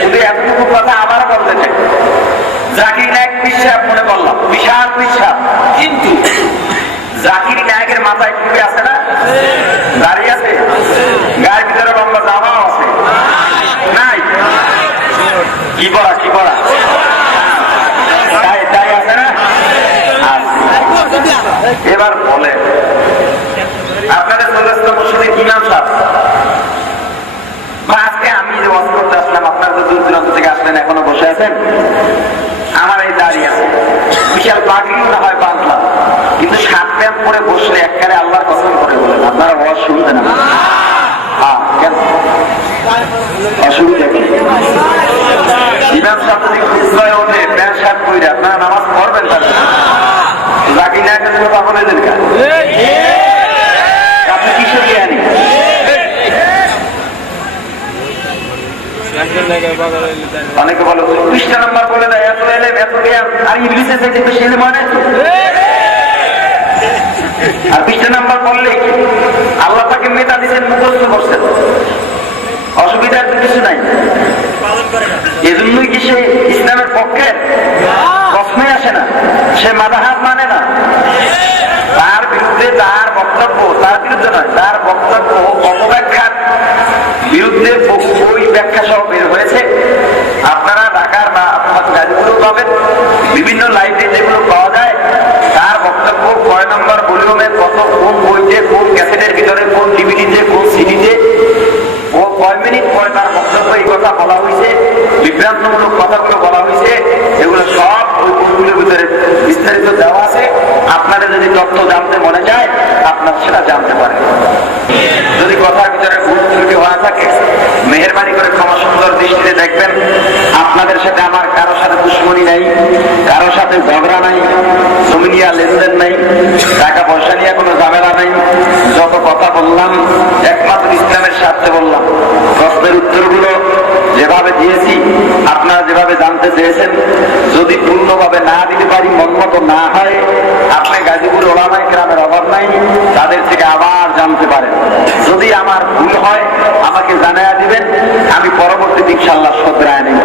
কিন্তু এতটুকু কথা আবার বলতে চাই, জাকির নায়েক বিশ্বাস মনে করলাম, বিশাল বিশ্বাস, কিন্তু জাকির নায়েকের মাথায় টুপি আছে না, দাঁড়িয়ে আছে, গায়ের ভিতরে লম্বা জামাও আছে নাই? কি পড়া তাই আছে না? এবার বলে আপনাদের চল্লিশটা মসজিদের ইমাম সাহেব, আজকে আমি যে ওয়াজ করতে আসলাম, আপনারা তো দূর দূরান্ত থেকে আসলেন, এখনো বসে আছেন, আমার এই দাঁড়িয়ে আছে, বিশাল পাগড়িও না হয় বাঁধলাম, কিন্তু সাত প্যান্ট পরে বসলে একবারে আল্লাহর কসম করে বলেন আপনারা ওয়াজ শুনবেন না? কেন অসুবিধা কি? ইমাম সাহেব যদি খুচরায় ওঠে প্যান্ট শার্ট পরে, আপনারা নামাজ পড়বেন তাহলে? জাকির নায়েকের জন্য পাগল হলেন কেন? আপনি কিসের জ্ঞানী? অনেকে বলো 20টা নাম্বার বলে দেয়, এত এলেম এত জ্ঞান, আর ইংলিশে থেকে বেশি এলেম হয় না। আর 20টা নাম্বার বললে আল্লাহ তাকে মেধা দিচ্ছেন, মুখস্থ করছেন, অসুবিধার কিছু নাই। এজন্যই কি সে ইসলামের পক্ষে? প্রশ্নই আসে না, সে মাযহাব মানে না। তার বিরুদ্ধে তার বক্তব্য, তার বিরুদ্ধে নয়, তার বক্তব্য অপব্যাখ্যার বিরুদ্ধে বই ব্যাখ্যা সহ বের হয়েছে। আপনারা ঢাকার বা গাজীপুরও পাবেন, বিভিন্ন লাইব্রেরি যেগুলো পাওয়া যায়, তার বক্তব্য কয় নম্বর ভলিউমে কত, কোন বইতে, কোন ক্যাসেটের ভিতরে, কোন ডিভিডিতে, কোন সিডিতে, ও কয় মিনিট পরে তার বক্তব্য এই কথা বলা হয়েছে, বিভ্রান্তমূলক কথাগুলো বলা হয়েছে, এগুলো সব ওই বইগুলোর ভিতরে বিস্তারিত দেওয়া আছে। আপনাদের যদি তথ্য জানতে মনে যায়, আপনারা সেটা জানতে পারেন। যদি কথার ভিতরে ভুল ত্রুটি হওয়া থাকে, মেহেরবানি করে ক্ষমা সুন্দর দৃষ্টিতে দেখবেন। আপনাদের সাথে আমার কারো সাথে দুশ্মনী নাই, কারো সাথে ঝগড়া নাই, জমি নিয়ে লেনদেন নাই, টাকা পয়সা নিয়ে কোনো ঝামেলা নাই। যত কথা বললাম একমাত্র ইসলামের স্বার্থে বললাম। প্রশ্নের উত্তরগুলো যেভাবে দিয়েছি, আপনারা যেভাবে জানতে চেয়েছেন, যদি পূর্ণভাবে না দিতে পারি, মন মতো না হয়, আপনি গাজীপুর ওলামায়ে কেরামের অভাব নাই, তাদের থেকে আবার জানতে পারেন। যদি আমার ভুল হয় আমাকে জানাইয়া দিবেন, আমি পরবর্তীতে ইনশাআল্লাহ শুধরায় নেব।